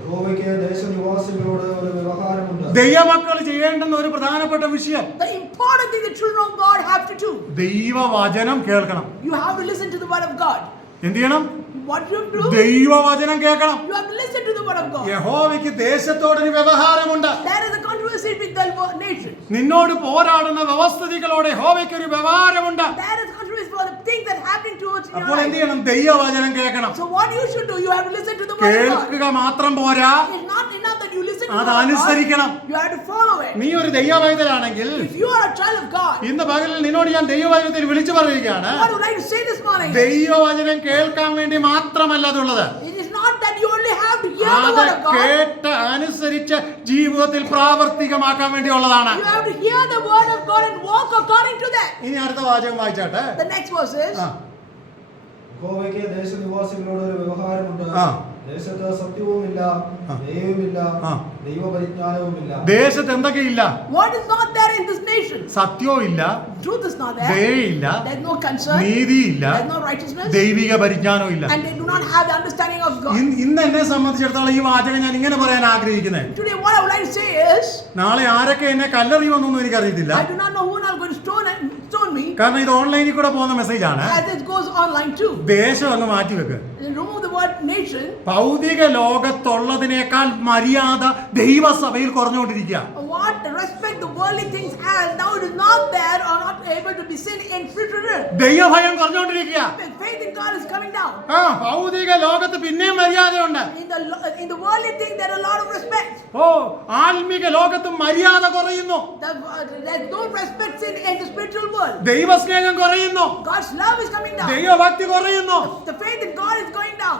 യഹോവയ്ക്ക് ദേശനിവാസികളോട് ഒരു വ്യവഹാരമുണ്ട്. ദൈവമക്കൾ ചെയ്യേണ്ടുന്ന ഒരു പ്രധാനപ്പെട്ട വിഷയം, The important thing the children of God have to do. ദൈവവചനം കേൾക്കണം. You have to listen to the word of God. എന്ത് ചെയ്യണം? What you do? ദൈവവചനം കേൾക്കണം. You have to listen to the word of God. യഹോവയ്ക്ക് ദേശത്തോടൊരു വ്യവഹാരമുണ്ട്. There is a controversy with the nation. നിന്നോട് പോരാടുന്ന വ്യവസ്ഥിതികളോട് യഹോവയ്ക്ക് ഒരു വ്യവഹാരമുണ്ട്. There is controversy for the things that happening towards your അപ്പോൾ എന്ത് life. ചെയ്യണം? ദൈവവചനം കേൾക്കണം. So what you should do, you have to listen to the word of God. കേൾക്കുക മാത്രം പോരാ, It's not enough that you listen to the അത് word of God. അനുസരിക്കണം. You have to follow it. നീ ഒരു ദൈവവൈതലാണെങ്കിൽ If you are a child of God, ഇന്ന് പകലിൽ നിന്നോട് ഞാൻ ദൈവവചനത്തിൽ വിളിച്ചു പറയുകയാണ്. what would I like to say this morning? ദൈവവചനം കേൾക്കാൻ വേണ്ടി മാത്രമല്ല അതുള്ളത്. It is not that you only have to hear the അത് word of God. കേട്ട് അനുസരിച്ച് ജീവിതത്തിൽ പ്രാവർത്തികമാക്കാൻ വേണ്ടിയുള്ളതാണ്. You have to hear the word of God and walk according to that. ഇനി അടുത്ത വാചകം വായിച്ചാട്ടെ. The next verse is, യഹോവയ്ക്ക് ദേശനിവാസികളോട് ഒരു വ്യവഹാരമുണ്ട്. ആ. ദേശത്ത് സത്യവുമില്ല, ദൈവവുമില്ല, ദൈവപരിജ്ഞാനവുമില്ല. ദേശത്ത് എന്തൊക്കെയില്ല? what is not there in this nation? സത്യവും ഇല്ല, Truth is not there. ദയയില്ല, There is no concern. നീതിയില്ല, There is no righteousness. ദൈവിക പരിജ്ഞാനവും ഇല്ല. And they do not have the understanding of God. ഇന്ന് എന്നെ സംബന്ധിച്ചിടത്തോളം ഈ വാചകം ഞാൻ ഇങ്ങനെ പറയാൻ ആഗ്രഹിക്കുന്നത്, Today what I would like to say is, നാളെ ആരൊക്കെ എന്നെ കല്ലെറിയുമെന്നൊന്നും എനിക്കറിയത്തില്ല. I do not know who are going to stone me, കാരണം ഇത് ഓൺലൈനിൽ കൂടെ പോകുന്ന മെസ്സേജ് ആണ്. as it goes online too. ദേശം അങ്ങ് മാറ്റിവെക്ക്. Remove the word nation. ഭൗതിക ലോകത്തുള്ളതിനേക്കാൾ മര്യാദ ദൈവസഭയിൽ കുറഞ്ഞുകൊണ്ടിരിക്കുക. What respect the worldly things has, now it is not there or not able to be seen in spiritual realm. ദൈവഭയം കുറഞ്ഞുകൊണ്ടിരിക്കുക. Faith in God is coming down. ഭൗതിക ലോകത്ത് പിന്നെയും മര്യാദയുണ്ട്. In the worldly thing there are a lot of respect. ആത്മീക ലോകത്തും മര്യാദ കുറയുന്നു. There's no respect in the spiritual world. ദൈവസ്നേഹം കുറയുന്നു. God's love is coming down. ദൈവഭക്തി കുറയുന്നു. The faith in God is going down.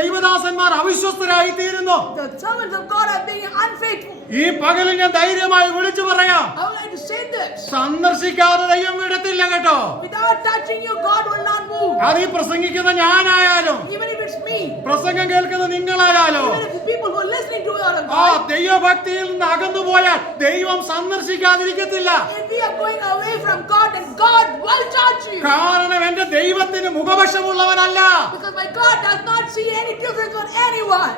ദൈവദാസന്മാർ അവിശ്വസ്തരായി തീരുന്നു. The servants of God are being unfaithful. ഈ പകലിൽ ഞാൻ ധൈര്യമായി വിളിച്ചു പറയാം, I would like to say this. സന്ദർശിക്കാതെ ദൈവം വിടത്തില്ല കേട്ടോ. Without touching you, God will not move. അത് ഈ പ്രസംഗിക്കുന്ന ഞാനായാലും, Even if it's me, പ്രസംഗം കേൾക്കുന്ന നിങ്ങളായാലും, even if the people who are listening to it are of ആ God, ദൈവഭക്തിയിൽ നിന്ന് അകന്നു പോയാൽ ദൈവം സന്ദർശിക്കാതിരിക്കത്തില്ല. if we are going away from God, then God will touch you. കാരണം എന്റെ ദൈവത്തിന് മുഖവശമുള്ളവനല്ല. Because my God does not see any difference on anyone.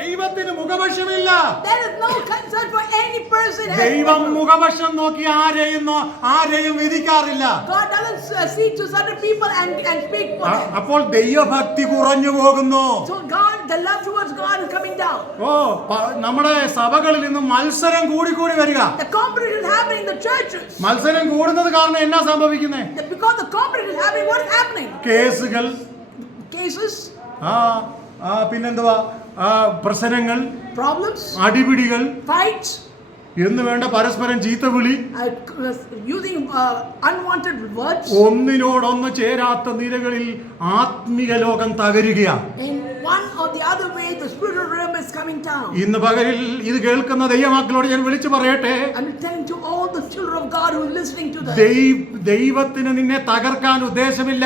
ദൈവത്തിന് മുഖവശമില്ല. There is no concern for any person. ദൈവം മുഖവശം നോക്കി ആരെയും വിധിക്കാറില്ല. God doesn't see to certain people and speak for them. അപ്പോൾ ദൈവഭക്തി കുറഞ്ഞു പോകുന്നു. So God, the love towards God is coming down. നമ്മുടെ സഭകളിൽ നിന്ന് മത്സരം കൂടി വരിക. The competition is happening in the churches. മത്സരം കൂടുന്നത് കാരണം എന്നാ സംഭവിക്കുന്നേ? Because the competition is happening, what is happening? കേസുകൾ, Cases, പിന്നെന്തുവാ, പ്രശ്നങ്ങൾ, problems, അടിപിടികൾ fights, എന്ന് വേണ്ട പരസ്പരം ചീത്തവിളി, using unwanted words. ഒന്നിനോടൊന്ന് ചേരാത്ത നിരകളിൽ ആത്മീക ലോകം തകരുകയാണ്. In one or the other way, the spiritual realm is coming down. ഇന്ന് പകലിൽ ഇത് കേൾക്കുന്ന ദൈവമക്കളോട് ഞാൻ വിളിച്ചു പറയട്ടെ, I'm telling to all the children of God who are listening to this. ദൈവത്തിന് നിന്നെ തകർക്കാൻ ഉദ്ദേശമില്ല.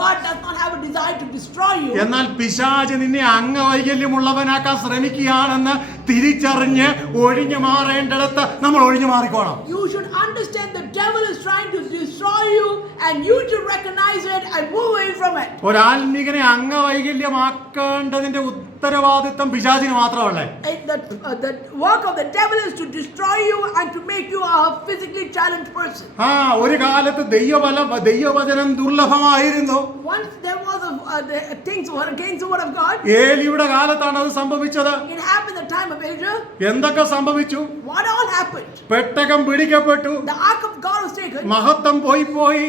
God does not have a desire to destroy you. എന്നാൽ പിശാച് നിന്നെ അംഗവൈകല്യമുള്ളവനാക്കാൻ ശ്രമിക്കുകയാണെന്ന് തിരിച്ചറിഞ്ഞ് ഒഴിഞ്ഞു മാറേണ്ടിടത്ത് നമ്മൾ ഒഴിഞ്ഞു മാറിക്കോണം. You should understand the devil is trying to destroy you and you should recognize it and move away from it. ഒരാത്മീകനെ അംഗവൈകല്യമാക്കേണ്ടതിന്റെ ഉത്തരവാദിത്വം പിശാചിന് മാത്രമല്ലേ? The work of the devil is to destroy you and to make you a physically challenged person. ഒരു കാലത്ത് ദൈവവചനം ദുർലഭമായിരുന്നു. Once there was things were against the word of God. ഏലിയുടെ കാലത്താണ് അത് സംഭവിച്ചത്. It happened in the time of Israel. എന്തൊക്കെ സംഭവിച്ചു? What all happened? പെട്ടകം പിടിക്കപ്പെട്ടു. The ark of God was taken. മഹത്വം പോയി.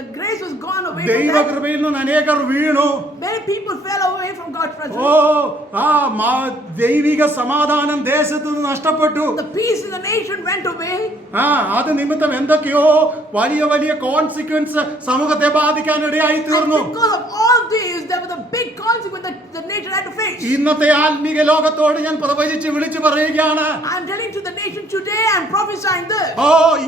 The grace was gone away. ദൈവകൃപയിൽ നിന്ന് അനേകർ വീണു. Many people fell away from God's presence. ദൈവിക സമാധാനം ദേശത്ത് നിന്ന് നഷ്ടപ്പെട്ടു. The peace in the nation went away. അത് നിമിത്തം എന്തൊക്കെയോ വലിയ വലിയ കോൺസിക്വൻസ് സമൂഹത്തെ ബാധിക്കാൻ ഇടയായി തീർന്നു. Because of all these, there was a big consequence that the nation had to face. ഇന്നത്തെ ആത്മീക ലോകത്തോട് ഞാൻ പ്രവചിച്ച് വിളിച്ചു പറയുകയാണ്. I am telling to the nation today and prophesying this.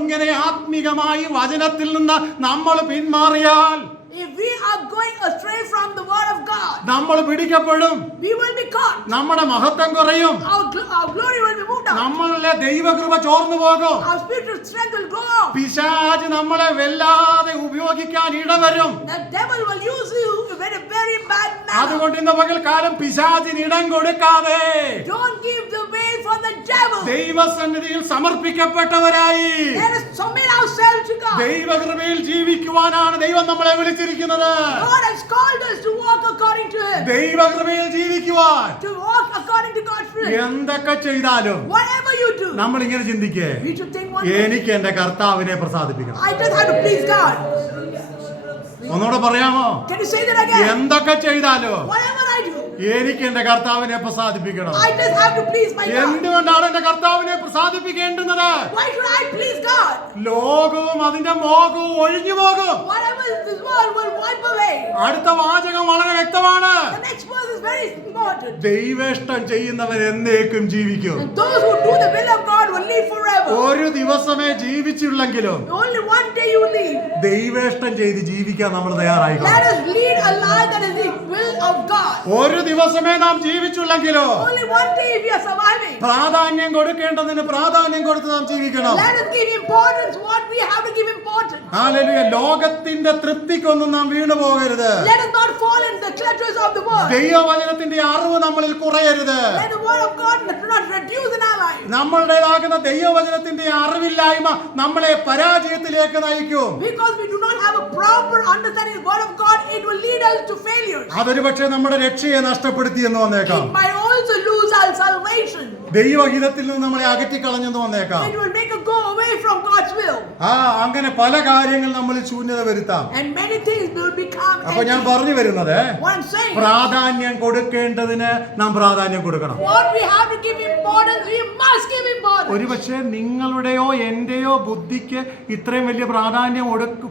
ഇങ്ങനെ ആത്മീകമായി വചനത്തിൽ നിന്ന് നമ്മൾ പിന്മാറിയാൽ, if we are going astray from the word of God, നമ്മൾ പിടിക്കപ്പെടും. we will be caught. നമ്മുടെ മഹത്വം കുറയും. Our glory will be moved out. നമ്മളിലെ ദൈവകൃപ ചോർന്നു പോകും. Our spiritual strength will go off. പിശാച് നമ്മളെ വല്ലാതെ ഉപയോഗിക്കാൻ ഇടവരും. The devil will use you in a very bad manner. അതുകൊണ്ട് ഇന്ന് പകൽക്കാലം പിശാചിന് ഇടം കൊടുക്കാതെ Don't give the way for the devil. ദൈവസന്നിധിയിൽ സമർപ്പിക്കപ്പെട്ടവരായി Let us submit ourselves to God. ദൈവകൃപയിൽ ജീവിക്കുവാനാണ് ദൈവം നമ്മളെ വിളിച്ചിരിക്കുന്നത്. God has called us to walk according to Him. ദൈവകൃപയിൽ ജീവിക്കുവാൻ To walk according to God's will. എന്തൊക്കെ ചെയ്താലും Whatever you do, നമ്മൾ ഇങ്ങനെ ചിന്തിക്കേ, we should think one thing. എനിക്ക് എന്റെ കർത്താവിനെ പ്രസാദിപ്പിക്കണം. I just have to please God. ഒന്നുകൂടെ പറയാമോ? Can you say that again? എന്തൊക്കെ ചെയ്താലോ Whatever I do, എനിക്ക് എന്റെ കർത്താവിനെ പ്രസാദിപ്പിക്കണം. I just have to please my God. എന്തുകൊണ്ടാണ് എന്റെ കർത്താവിനെ പ്രസാദിപ്പിക്കേണ്ടുന്നത്? Why should I please God? ലോകവും അതിന്റെ മോഹവും ഒഴിഞ്ഞു പോകും. Whatever is this world will wipe away. അടുത്ത വാചകം വളരെ വ്യക്തമാണ്. The next verse is very important. ദൈവേഷ്ടം ചെയ്യുന്നവർ എന്നേക്കും ജീവിക്കും. And those who do the will of God will live forever. ഒരു ദിവസമേ ജീവിച്ചുള്ളെങ്കിലും Only one day you will live. ദൈവേഷ്ടം ചെയ്ത് ജീവിക്കാൻ നമ്മൾ തയ്യാറായിക്കണം. Let us lead a life that is the will of God. ഒരു ദിവസമേ നാം ജീവിച്ചുള്ളെങ്കിലോ Only one day we are surviving. പ്രാധാന്യം കൊടുക്കേണ്ടതിന് പ്രാധാന്യം കൊടുത്ത് നാം ജീവിക്കണം. Let us give importance what we have to give importance. Hallelujah. ലോകത്തിന്റെ തൃപ്തിക്കൊന്നും നാം വീണു പോകരുത്. Let us not fall in the clutches of the world. ദൈവവചനത്തിന്റെ അറിവ് നമ്മളിൽ കുറയരുത്. Let the word of God not reduce in our life. നമ്മളുടേതാകുന്ന ദൈവവചനത്തിന്റെ അറിവില്ലായ്മ നമ്മളെ പരാജയത്തിലേക്ക് നയിക്കും. Because we do not have a proper understanding of the word of God, it will lead us to failures. അതൊരു പക്ഷേ നമ്മുടെ രക്ഷയെ നഷ്ടപ്പെടുത്തി എന്ന് വന്നേക്കാം. It might also lose our salvation. ദൈവഹിതത്തിൽ നിന്ന് നമ്മളെ അകറ്റിക്കളഞ്ഞെന്ന് വന്നേക്കാം. It will make us go away from God's will. അങ്ങനെ പല കാര്യങ്ങൾ നമ്മളിൽ ശൂന്യത വരുത്താം. And many things will become അപ്പൊ ഞാൻ empty. പറഞ്ഞു വരുന്നത്, What I'm saying, പ്രാധാന്യം കൊടുക്കേണ്ടതിന് നാം പ്രാധാന്യം കൊടുക്കണം. what we have to give importance, we must give importance. ഒരുപക്ഷെ നിങ്ങളുടെയോ എന്റെയോ ബുദ്ധിക്ക് ഇത്രയും വലിയ പ്രാധാന്യം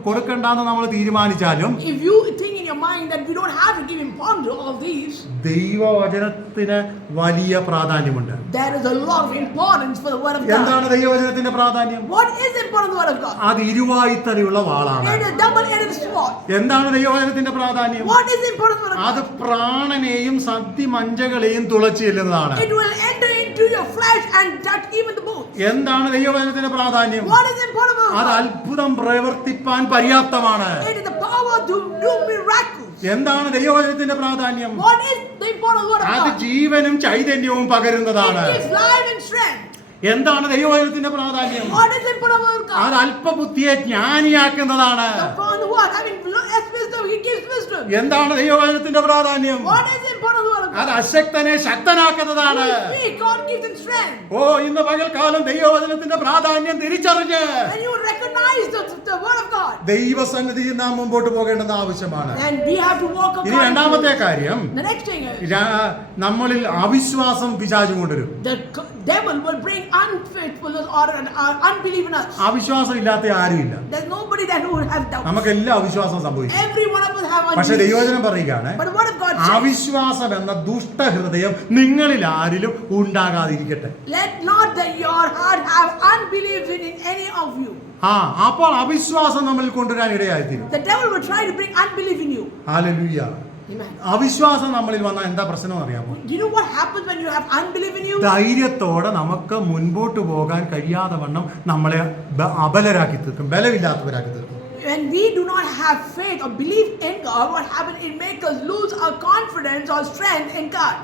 കൊടുക്കണ്ടെന്ന് നമ്മൾ തീരുമാനിച്ചാലും, If you think in your mind that we don't have to give importance to all these, ദൈവവചനത്തിന് വലിയ പ്രാധാന്യമുണ്ട്. there is a lot of importance for the word of God. എന്താണ് ദൈവവചനത്തിന്റെ പ്രാധാന്യം? What is important to the word of God? അത് ഇരുവായുത്തലയുള്ള വാളാണ്. It is double-edged sword. എന്താണ് ദൈവവചനത്തിന്റെ പ്രാധാന്യം? What is important to the word of അത് God? പ്രാണനെയും സന്ധിമജ്ജകളെയും തുളച്ചു ചെല്ലുന്നതാണ്. It will enter into your flesh and touch even the bones. എന്താണ് ദൈവവചനത്തിന്റെ പ്രാധാന്യം? What is important to the അത് word? അത്ഭുതം പ്രവർത്തിപ്പാൻ പര്യാപ്തമാണ്. It is the power to do miracles. എന്താണ് ദൈവവചനത്തിന്റെ പ്രാധാന്യം? What is the important word of അത് God? ജീവനും ചൈതന്യവും പകരുന്നതാണ്. It gives life and strength. എന്താണ് ദൈവവചനത്തിന്റെ പ്രാധാന്യം? What is the important word of God? അത് അല്പബുദ്ധിയെ ജ്ഞാനിയാക്കുന്നതാണ്. The word, I mean, as wisdom, He gives wisdom. എന്താണ് ദൈവവചനത്തിന്റെ പ്രാധാന്യം? What is the important word of അത് God? അശക്തനെ ശക്തനാക്കുന്നതാണ്. Weak, God gives them strength. ഇന്ന് പകൽക്കാലം ദൈവവചനത്തിന്റെ പ്രാധാന്യം തിരിച്ചറിഞ്ഞ് When you recognize the word of God, ദൈവസന്നിധിയിൽ നാം മുമ്പോട്ട് പോകേണ്ടത് ആവശ്യമാണ്. then we have to walk ഇനി according രണ്ടാമത്തെ to it. കാര്യം, The next thing is, നമ്മളിൽ അവിശ്വാസം പിശാച് കൊണ്ടുവരും. the devil will bring unfaithfulness or unbelief in us. അവിശ്വാസം ഇല്ലാത്ത ആരുമില്ല. There's nobody that would have doubt. നമുക്കെല്ലാം അവിശ്വാസം സംഭവിക്കും. Every one of us have പക്ഷെ unbelief. ദൈവവചനം പറയുകയാണ്, But the word of God says, അവിശ്വാസം എന്ന ദുഷ്ടഹൃദയം നിങ്ങളിൽ ആരിലും ഉണ്ടാകാതിരിക്കട്ടെ. let not your heart have unbelief in any of you. അപ്പോൾ അവിശ്വാസം നമ്മളിൽ കൊണ്ടുവരാൻ ഇടയായിത്തീരും. The devil will try to bring unbelief in you. Hallelujah. Amen. അവിശ്വാസം നമ്മളിൽ വന്നാൽ എന്താ പ്രശ്നം അറിയാമോ? Do you know what happens when you have unbelief in you? ധൈര്യത്തോടെ നമുക്ക് മുൻപോട്ട് പോകാൻ കഴിയാതെ വണ്ണം നമ്മളെ അബലരാക്കി തീർക്കും, ബലമില്ലാത്തവരാക്കി തീർക്കും. When we do not have faith or belief in God, what happens? It makes us lose our confidence or strength in God.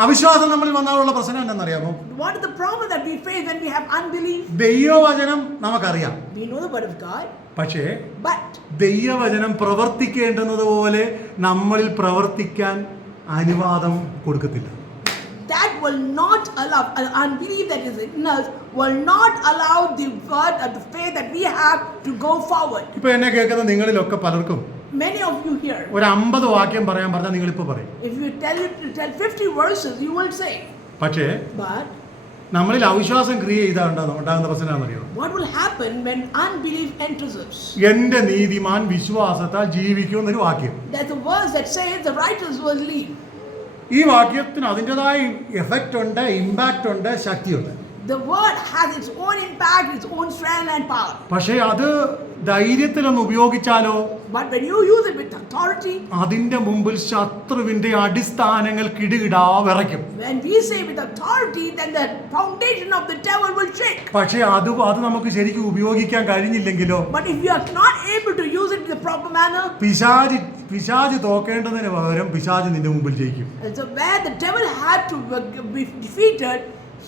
അവിശ്വാസം നമ്മളിൽ വന്നാലുള്ള പ്രശ്നം എന്താണെന്നറിയാമോ? What is the problem that we face when we have unbelief? ദൈവവചനം നമുക്കറിയാം, We know the word of God, പക്ഷേ but ദൈവവചനം പ്രവർത്തിക്കേണ്ടുന്നത് പോലെ നമ്മളിൽ പ്രവർത്തിക്കാൻ അനുവാദം കൊടുക്കത്തില്ല. that will not allow, unbelief that is in us will not allow the word of the faith that we have to go forward. ഇപ്പൊ എന്നെ കേൾക്കുന്ന നിങ്ങളിലൊക്കെ പലർക്കും Many of you here, ഒരു 50 വാക്യം പറയാൻ പറഞ്ഞാൽ നിങ്ങൾ ഇപ്പൊ പറയും. if you tell 50 verses, you will say, പക്ഷേ but നമ്മളിൽ അവിശ്വാസം ഉണ്ടാകുന്ന പ്രശ്നം എന്താണെന്നറിയോ? what will happen when unbelief enters us? എന്റെ നീതിമാൻ വിശ്വാസത്താൽ ജീവിക്കും എന്നൊരു വാക്യം. There's a verse that says the righteous will live. ഈ വാക്യത്തിന് അതിൻ്റെതായ എഫക്റ്റ് ഉണ്ട്, ഇമ്പാക്റ്റ് ഉണ്ട്, ശക്തിയുണ്ട്. The word has its own impact, its own strength and power. പക്ഷേ അത് ധൈര്യത്തിലൊന്ന് ഉപയോഗിച്ചാലോ, But when you use it with authority, അതിന്റെ മുമ്പിൽ ശത്രുവിന്റെ അടിസ്ഥാനങ്ങൾ കിടുകിടാ വിറയ്ക്കും. when we say with authority, then the foundation of the devil will shake. പക്ഷേ അത് നമുക്ക് ശരിക്കും ഉപയോഗിക്കാൻ കഴിഞ്ഞില്ലെങ്കിലോ, But if you are not able to use it in the proper manner, പിശാച് തോക്കേണ്ടതിന് പകരം പിശാച് നിന്റെ മുമ്പിൽ ജയിക്കും. and so where the devil had to be defeated,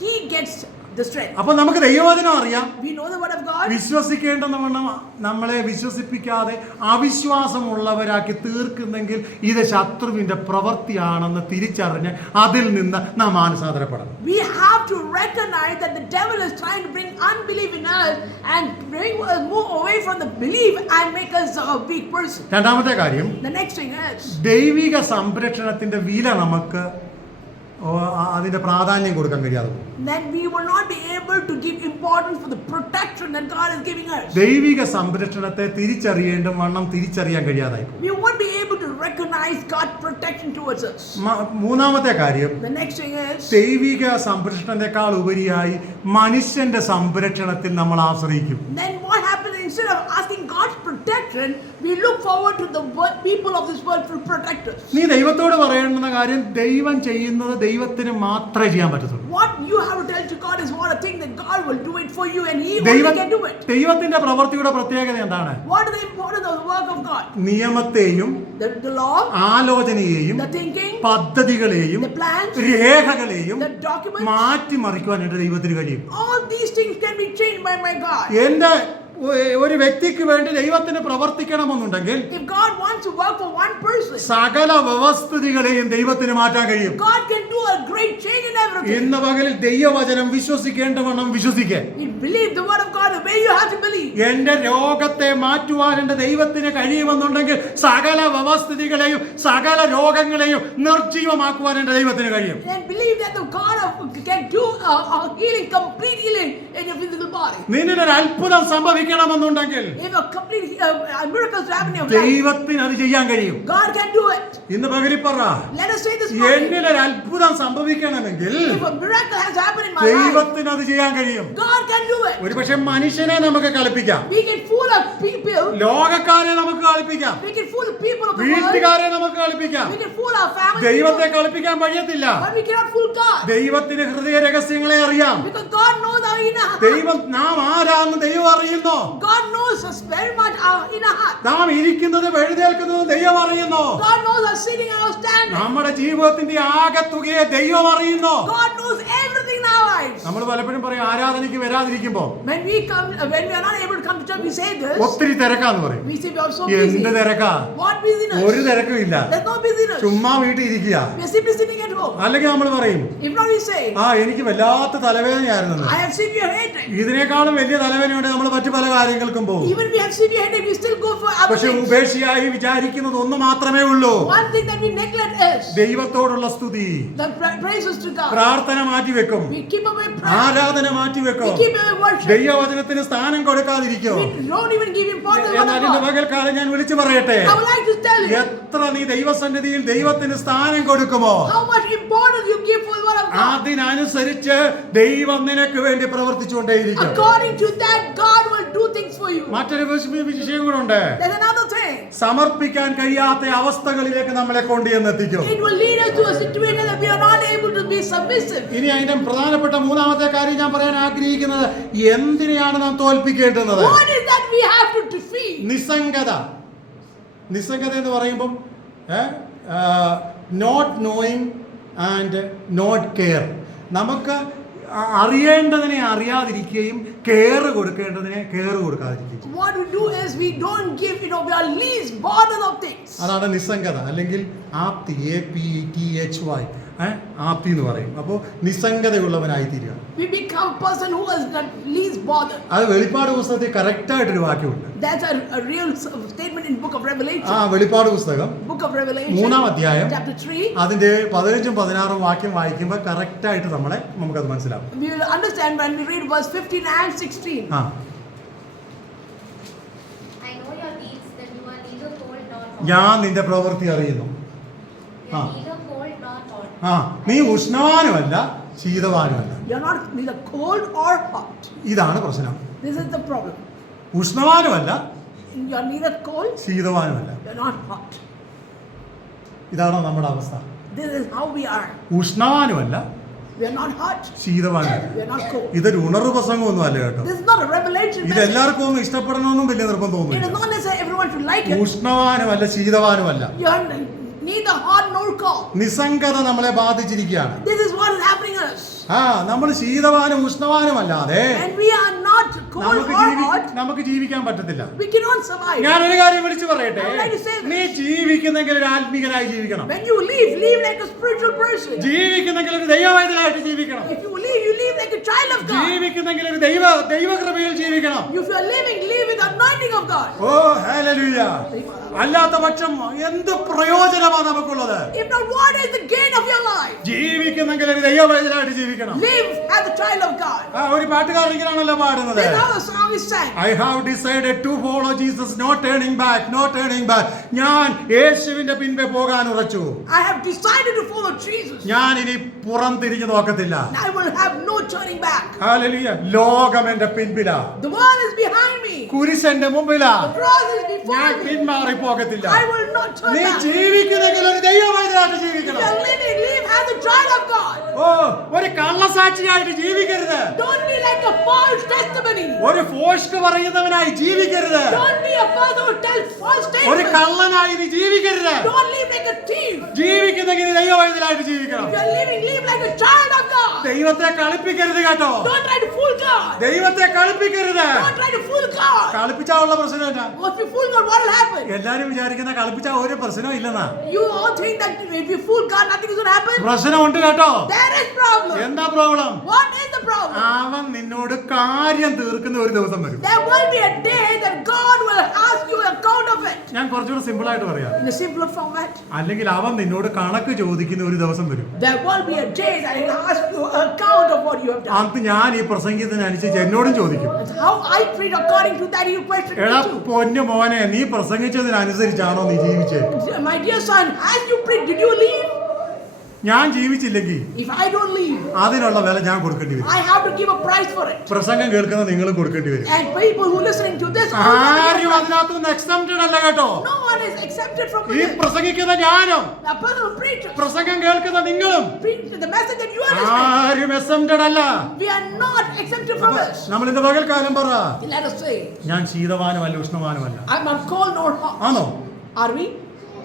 he gets the strength. അപ്പൊ നമുക്ക് ദൈവവചനം അറിയാം, We know the word of God. വിശ്വസിക്കേണ്ടെന്നവണ്ണം നമ്മളെ വിശ്വസിപ്പിക്കാതെ അവിശ്വാസമുള്ളവരാക്കി തീർക്കുന്നെങ്കിൽ ഇത് ശത്രുവിന്റെ പ്രവൃത്തിയാണെന്ന് തിരിച്ചറിഞ്ഞ് അതിൽ നിന്ന് നാം മാനസാന്തരപ്പെടണം. We have to recognize that the devil is trying to bring unbelief in us and bring us move away from the belief and make us a weak person. രണ്ടാമത്തെ കാര്യം, The next thing is, ദൈവിക സംരക്ഷണത്തിന്റെ വില നമുക്ക് അതിന്റെ പ്രാധാന്യം കൊടുക്കാൻ കഴിയാതെ പോകും. then we will not be able to give importance for the protection that God is giving us. ദൈവിക സംരക്ഷണത്തെ തിരിച്ചറിയാൻ കഴിയാതായി പോകും. We won't be able to recognize God's protection towards us. മൂന്നാമത്തെ കാര്യം, The next thing is, ദൈവിക സംരക്ഷണത്തെക്കാൾ ഉപരിയായി മനുഷ്യന്റെ സംരക്ഷണത്തിൽ നമ്മൾ ആശ്രയിക്കും. then what happens, instead of asking God's protection, we look forward to the people of this world to protect us. നീ ദൈവത്തോട് പറയേണ്ടുന്ന കാര്യം ദൈവം ചെയ്യുന്നത് ദൈവത്തിന് മാത്രമേ ചെയ്യാൻ പറ്റത്തുള്ളൂ. What you have to tell to God is what a thing that God will do it for you and He only can do it. ദൈവത്തിന്റെ പ്രവൃത്തിയുടെ പ്രത്യേകത എന്താണ്? What is the importance of the work of God? നിയമത്തെയും The law, ആലോചനയെയും the thinking, പദ്ധതികളെയും the plans, രേഖകളെയും the documents, മാറ്റിമറിക്കുവാൻ എന്റെ ദൈവത്തിന് കഴിയും. all these things can be changed by my God. എന്റെ ഒരു വ്യക്തിക്ക് വേണ്ടി ദൈവത്തിന് പ്രവർത്തിക്കണമെന്നുണ്ടെങ്കിൽ, If God wants to work for one person, സകല വ്യവസ്ഥിതികളെയും ദൈവത്തിന് മാറ്റാൻ കഴിയും. God can do a great change in everything. ഇന്ന് പകലിൽ ദൈവവചനം വിശ്വസിക്കേണ്ടവണ്ണം വിശ്വസിക്കേ. You believe the word of God the way you have to believe. എന്റെ രോഗത്തെ മാറ്റുവാൻ എന്റെ ദൈവത്തിന് കഴിയുമെന്നുണ്ടെങ്കിൽ സകല വ്യവസ്ഥിതികളെയും സകല രോഗങ്ങളെയും നിർജീവമാക്കുവാൻ എന്റെ ദൈവത്തിന് കഴിയും. And believe that the God can do a healing, complete healing in your physical body. നിന്നിൽ ഒരു അത്ഭുതം സംഭവിക്കണമെന്നുണ്ടെങ്കിൽ If a complete miracles happen in your life, ദൈവത്തിന് അത് ചെയ്യാൻ കഴിയും. God can do it. ഇന്ന് പകലിൽ പറ, Let us say this morning, എന്നിൽ ഒരു അത്ഭുതം സംഭവിക്കണമെങ്കിൽ if a miracle has happened in my life, ദൈവത്തിന് അത് ചെയ്യാൻ കഴിയും. God can do it. ഒരുപക്ഷെ മനുഷ്യനെ നമുക്ക് കളിപ്പിക്കാം, We can fool our people, ലോകക്കാരെ നമുക്ക് കളിപ്പിക്കാം, we can fool the people of the world, വീട്ടുകാരെ നമുക്ക് കളിപ്പിക്കാം. we can fool our family, ദൈവത്തെ കളിപ്പിക്കാൻ കഴിയത്തില്ല. but we cannot fool God. ദൈവത്തിന് ഹൃദയ രഹസ്യങ്ങളെ അറിയാം. Because God knows our inner heart. ദൈവം നാം ആരാന്ന് ദൈവം അറിയുന്നു. God knows us very much, our inner heart. നാം ഇരിക്കുന്നതും എഴുന്നേൽക്കുന്നതും ദൈവം അറിയുന്നു. God knows our sitting and our standing. നമ്മുടെ ജീവിതത്തിന്റെ ആകെത്തുകയെ ദൈവം അറിയുന്നു. God knows everything in our lives. നമ്മൾ പലപ്പോഴും പറയും ആരാധനയ്ക്ക് വരാതിരിക്കുമ്പോ, When we are not able to come to church, we say this. ഒത്തിരി തിരക്കാന്ന് പറയും. We say we are so എന്ത് busy. തിരക്കാ? What busyness? ഒരു തിരക്കും ഇല്ല, There's no busyness. ചുമ്മാ വീട്ടിൽ ഇരിക്കുക. We are simply sitting at home. അല്ലെങ്കിൽ നമ്മൾ പറയും, If not, we say, എനിക്ക് വല്ലാത്ത തലവേദനയായിരുന്നു. I have severe headache. ഇതിനേക്കാളും വലിയ തലവേദനയുണ്ട്, നമ്മൾ മറ്റു പല കാര്യങ്ങൾക്കും പോകും. Even we have severe headache, we still go for other പക്ഷെ things. ഉപേക്ഷയായി വിചാരിക്കുന്നത് ഒന്ന് മാത്രമേ ഉള്ളൂ, One thing that we neglect is ദൈവത്തോടുള്ള സ്തുതി. the praises to God. പ്രാർത്ഥന മാറ്റിവെക്കും, We keep away prayer. ആരാധന മാറ്റിവെക്കും, We keep away worship. ദൈവവചനത്തിന് സ്ഥാനം കൊടുക്കാതിരിക്കും. We don't even give importance to എന്നാൽ ഇന്ന് God. പകൽക്കാലം ഞാൻ വിളിച്ചു പറയട്ടെ, I would like to tell you എത്ര നീ ദൈവസന്നിധിയിൽ ദൈവത്തിന് സ്ഥാനം കൊടുക്കുമോ how much importance you give for the word of God. അതിനനുസരിച്ച് ദൈവം നിനക്ക് വേണ്ടി പ്രവർത്തിച്ചുകൊണ്ടേയിരിക്കും. According to that, God will do things for you. മറ്റൊരു വിഷയം കൂടെ ഉണ്ട്. There's another thing. സമർപ്പിക്കാൻ കഴിയാത്ത അവസ്ഥകളിലേക്ക് നമ്മളെ കൊണ്ടുവന്നെത്തിക്കും. It will lead us to a situation that we are not able to be submissive. ഇനി അതിന്റെ പ്രധാനപ്പെട്ട മൂന്നാമത്തെ കാര്യം ഞാൻ പറയാൻ ആഗ്രഹിക്കുന്നത്, എന്തിനെയാണ് നാം തോൽപ്പിക്കേണ്ടുന്നത്? What is that we have to defeat? നിസ്സംഗത. നിസ്സംഗത എന്ന് പറയുമ്പം not knowing and not care. നമുക്ക് അറിയേണ്ടതിനെ അറിയാതിരിക്കുകയും കെയർ കൊടുക്കേണ്ടതിനെ കെയർ കൊടുക്കാതിരിക്കുകയും. What we do is we don't give, we are least bothered of things. അതാണ് നിസ്സംഗത, അല്ലെങ്കിൽ ആപ്തി, APTHY, ആപ്തി എന്ന് പറയും. അപ്പോൾ നിസ്സംഗതയുള്ളവനായി തീരുക. We become a person who is the least bothered. അത് വെളിപ്പാട് പുസ്തകത്തിൽ കറക്റ്റായിട്ടൊരു വാക്യമുണ്ട്. That's a real statement in book of Revelation. വെളിപ്പാട് പുസ്തകം Book of Revelation, 3-ാം അധ്യായം chapter 3. അതിന്റെ 15-16 വാക്യം വായിക്കുമ്പോൾ കറക്റ്റായിട്ട് നമുക്കത് മനസ്സിലാവും. We will understand when we read verse 15 and 16. I know your deeds, that you are neither cold nor hot. ഞാൻ നിന്റെ പ്രവൃത്തി അറിയുന്നു. You are neither cold nor hot. നീ ഉഷ്ണവാനുമല്ല ശീതവാനുമല്ല. You are not neither cold or hot. ഇതാണ് പ്രശ്നം. This is the problem. ഉഷ്ണവാനുമല്ല You are neither cold, ശീതവാനുമല്ല. you are not hot. ഇതാണോ നമ്മുടെ അവസ്ഥ? This is how we are. ഉഷ്ണവാനുമല്ല We are not hot, ശീതവാനുമല്ല. we are not cold. ഇതൊരു ഉണർവ് പ്രസംഗമൊന്നും അല്ല കേട്ടോ. This is not a revelation ഇത് message. എല്ലാവർക്കും ഒന്നും ഇഷ്ടപ്പെടണമെന്നും വലിയ It is നിർബന്ധമൊന്നുമില്ല. not necessary everyone should like it. ഉഷ്ണവാനുമല്ല ശീതവാനുമല്ല. You are neither hot nor cold. നിസ്സംഗത നമ്മളെ ബാധിച്ചിരിക്കുകയാണ്. This is what is happening to us. നമ്മൾ ശീതവാനും ഉഷ്ണവാനും അല്ലാതെ And we are not cold or hot. നമുക്ക് ജീവിക്കാൻ പറ്റത്തില്ല. We cannot survive. ഞാൻ ഒരു കാര്യം വിളിച്ചു പറയട്ടെ, I would like to say this. നീ ജീവിക്കുന്നെങ്കിൽ ഒരു ആത്മീകനായി ജീവിക്കണം. When you live like a spiritual person. ജീവിക്കുന്നെങ്കിൽ ഒരു ദൈവവൈതലായിട്ട് ജീവിക്കണം. If you live like a child of God. ജീവിക്കുന്നെങ്കിൽ ഒരു ദൈവകൃപയിൽ ജീവിക്കണം. If you are living, live with the anointing of God. ഓ ഹല്ലേലൂയ. അല്ലാത്ത പക്ഷം എന്ത് പ്രയോജനമാണ് നമുക്കുള്ളത്? If not, what is the gain of your life? ജീവിക്കുന്നെങ്കിൽ ഒരു ദൈവവൈതലായിട്ട് ജീവിക്കണം. Live as a child of God. ഒരു പാട്ടുകാരൻ ഇങ്ങനെയാണല്ലോ പാടുന്നത്. That's how the song is sang. I have decided to follow Jesus, no turning back, no turning back. ഞാൻ യേശുവിന്റെ പിൻപേ പോകാൻ ഉറച്ചു. I have decided to follow Jesus. ഞാൻ ഇനി പുറം തിരിഞ്ഞു നോക്കത്തില്ല. And I will have no turning back. Hallelujah. ലോകം എന്റെ പിൻപിലാ, The world is behind me. കുരിശ് എന്റെ മുമ്പിലാ, The cross is before ഞാൻ me. പിന്മാറി പോകത്തില്ല. I will not turn നീ back. ജീവിക്കുന്നെങ്കിൽ ഒരു ദൈവവൈതലായിട്ട് If ജീവിക്കണം. you are living, live as a child of God. ഒരു കള്ളസാക്ഷിയായിട്ട് ജീവിക്കരുത്. Don't be like a false testimony. ഒരു ഫോഷ്ക്ക് പറയുന്നവനായി ജീവിക്കരുത്. Don't be a person who tells false ഒരു statements. കള്ളനായി നീ ജീവിക്കരുത്. Don't live like a thief. ജീവിക്കുന്നെങ്കിൽ ദൈവവൈതലായിട്ട് ജീവിക്കണം. If you are living, live like a child of God. ദൈവത്തെ കളിപ്പിക്കരുത് കേട്ടോ. Don't try to fool God. ദൈവത്തെ കളിപ്പിക്കരുത്. Don't try to fool God. കളിപ്പിച്ചാലുള്ള പ്രശ്നം എന്നാ? If you fool God, what will happen? എല്ലാരും വിചാരിക്കുന്ന കളിപ്പിച്ച ഒരു പ്രശ്നവും ഇല്ലെന്നാ. You all think that if you fool God, nothing is going to happen? പ്രശ്നമുണ്ട് കേട്ടോ. There is problem. എന്താ problem? What is the problem? അവൻ നിന്നോട് കാര്യം തീർക്കുന്ന ഒരു ദിവസം വരും. There will be a day that God will ask you account of it. ഞാൻ കുറച്ചുകൂടെ സിമ്പിൾ ആയിട്ട് പറയാം. In a simpler format, അല്ലെങ്കിൽ അവൻ നിന്നോട് കണക്ക് ചോദിക്കുന്ന ഒരു ദിവസം വരും. there will be a day that He will ask you account of what you have done. അന്ന് ഞാൻ ഈ പ്രസംഗിച്ചതിനനുസരിച്ച് എന്നോടും ചോദിക്കും. That's how I treat according to that you question എടാ me too. പൊന്നു മോനെ, നീ പ്രസംഗിച്ചതിനനുസരിച്ചാണോ നീ ജീവിച്ചത്? My dear son, as you preach, did you leave? ഞാൻ ജീവിച്ചില്ലെങ്കിൽ If I don't leave, അതിനുള്ള വില ഞാൻ കൊടുക്കേണ്ടി വരും. I have to give a price for it. പ്രസംഗം കേൾക്കുന്ന നിങ്ങൾ കൊടുക്കേണ്ടി വരും. And people who listening to this, ആരും അതിനകത്തുനിന്ന് എക്സംപ്റ്റഡ് അല്ല കേട്ടോ. no one is exempted from ഈ this. പ്രസംഗിക്കുന്ന ഞാനും The person who preaches, പ്രസംഗം കേൾക്കുന്ന നിങ്ങളും preach the message that you are listening. ആരും എക്സംപ്റ്റഡ് അല്ല. We are not exempted from this. നമ്മൾ ഇന്ന് പകൽക്കാലം പറ, Let us say, ഞാൻ ശീതവാനുമല്ല ഉഷ്ണവാനുമല്ല. I'm not cold nor hot. ആണോ? Are we?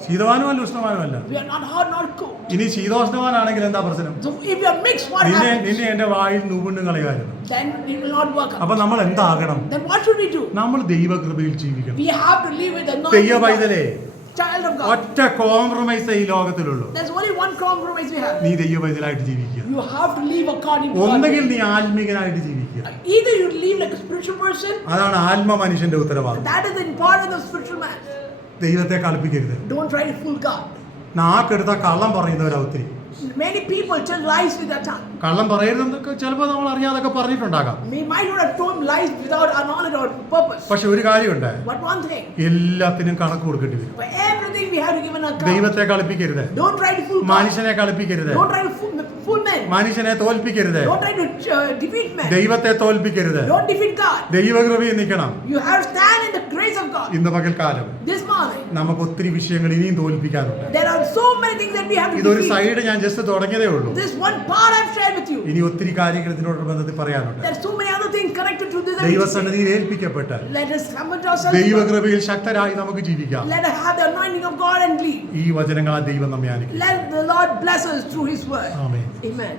ശീതവാനുമല്ല ഉഷ്ണവാനുമല്ല. We are not hot nor cold. ഇനി ശീതോഷ്ണവാനാണെങ്കിൽ എന്താ പ്രശ്നം? So if you are mixed, what നിന്നെ happens? എന്റെ വായിൽ നൂപുണ്ണും കളയുമായിരുന്നു. Then it will not work out. അപ്പൊ നമ്മൾ എന്താകണം? Then what should we do? നമ്മൾ ദൈവകൃപയിൽ ജീവിക്കണം. We have to live with the anointing of ദൈവവൈതലേ, God. Child of God. ഒറ്റ കോംപ്രമൈസ് ഈ ലോകത്തിലുള്ളൂ. There's only one compromise we have. നീ ദൈവവൈതലായിട്ട് ജീവിക്കുക. You have to live according to ഒന്നുകിൽ God. നീ ആത്മീകനായിട്ട് ജീവിക്കുക. Either you live like a spiritual person, അതാണ് ആത്മ മനുഷ്യന്റെ ഉത്തരവാദിത്വം. that is in part of the spiritual man. ദൈവത്തെ കളിപ്പിക്കരുത്. Don't try to fool God. നാക്കെടുത്ത കള്ളം പറയുന്നവരാ ഒത്തിരി. Many people tell lies with their tongue. കള്ളം പറയരുതെന്നൊക്കെ ചിലപ്പോൾ നമ്മൾ അറിയാതൊക്കെ പറഞ്ഞിട്ടുണ്ടാകാം. We might not have told lies without our knowledge or purpose. പക്ഷെ ഒരു കാര്യമുണ്ട്, But one thing, എല്ലാത്തിനും കണക്ക് കൊടുക്കേണ്ടി വരും. for everything we have to give an account. ദൈവത്തെ കളിപ്പിക്കരുത്. Don't try to fool God. മനുഷ്യനെ കളിപ്പിക്കരുത്. Don't try to fool men. മനുഷ്യനെ തോൽപ്പിക്കരുത്. Don't try to defeat men. ദൈവത്തെ തോൽപ്പിക്കരുത്. Don't defeat God. ദൈവകൃപയിൽ നിൽക്കണം. You have to stand in the grace of God. ഇന്ന് പകൽക്കാലം This morning, നമുക്ക് ഒത്തിരി വിഷയങ്ങൾ ഇനിയും തോൽപ്പിക്കാനുണ്ട്. there are so many things that we have to ഇതൊരു defeat. സൈഡ് ഞാൻ ജസ്റ്റ് തുടങ്ങിയതേ ഉള്ളൂ. This one part I've shared with you. ഇനി ഒത്തിരി കാര്യങ്ങൾ ഇതിനോട് ബന്ധത്തിൽ പറയാനുണ്ട്. There are so many other things everything connected to this. ദൈവസന്നിധിയിൽ ഏൽപ്പിക്കപ്പെട്ട് Let us commit ourselves to God. ദൈവകൃപയിൽ ശക്തരായി നമുക്ക് ജീവിക്കാം. Let us have the anointing of God and lead. ഈ വചനങ്ങളാൽ ദൈവം നമ്മെ അനുഗ്രഹിക്കട്ടെ. Let the Lord bless us through His word. Amen. Amen.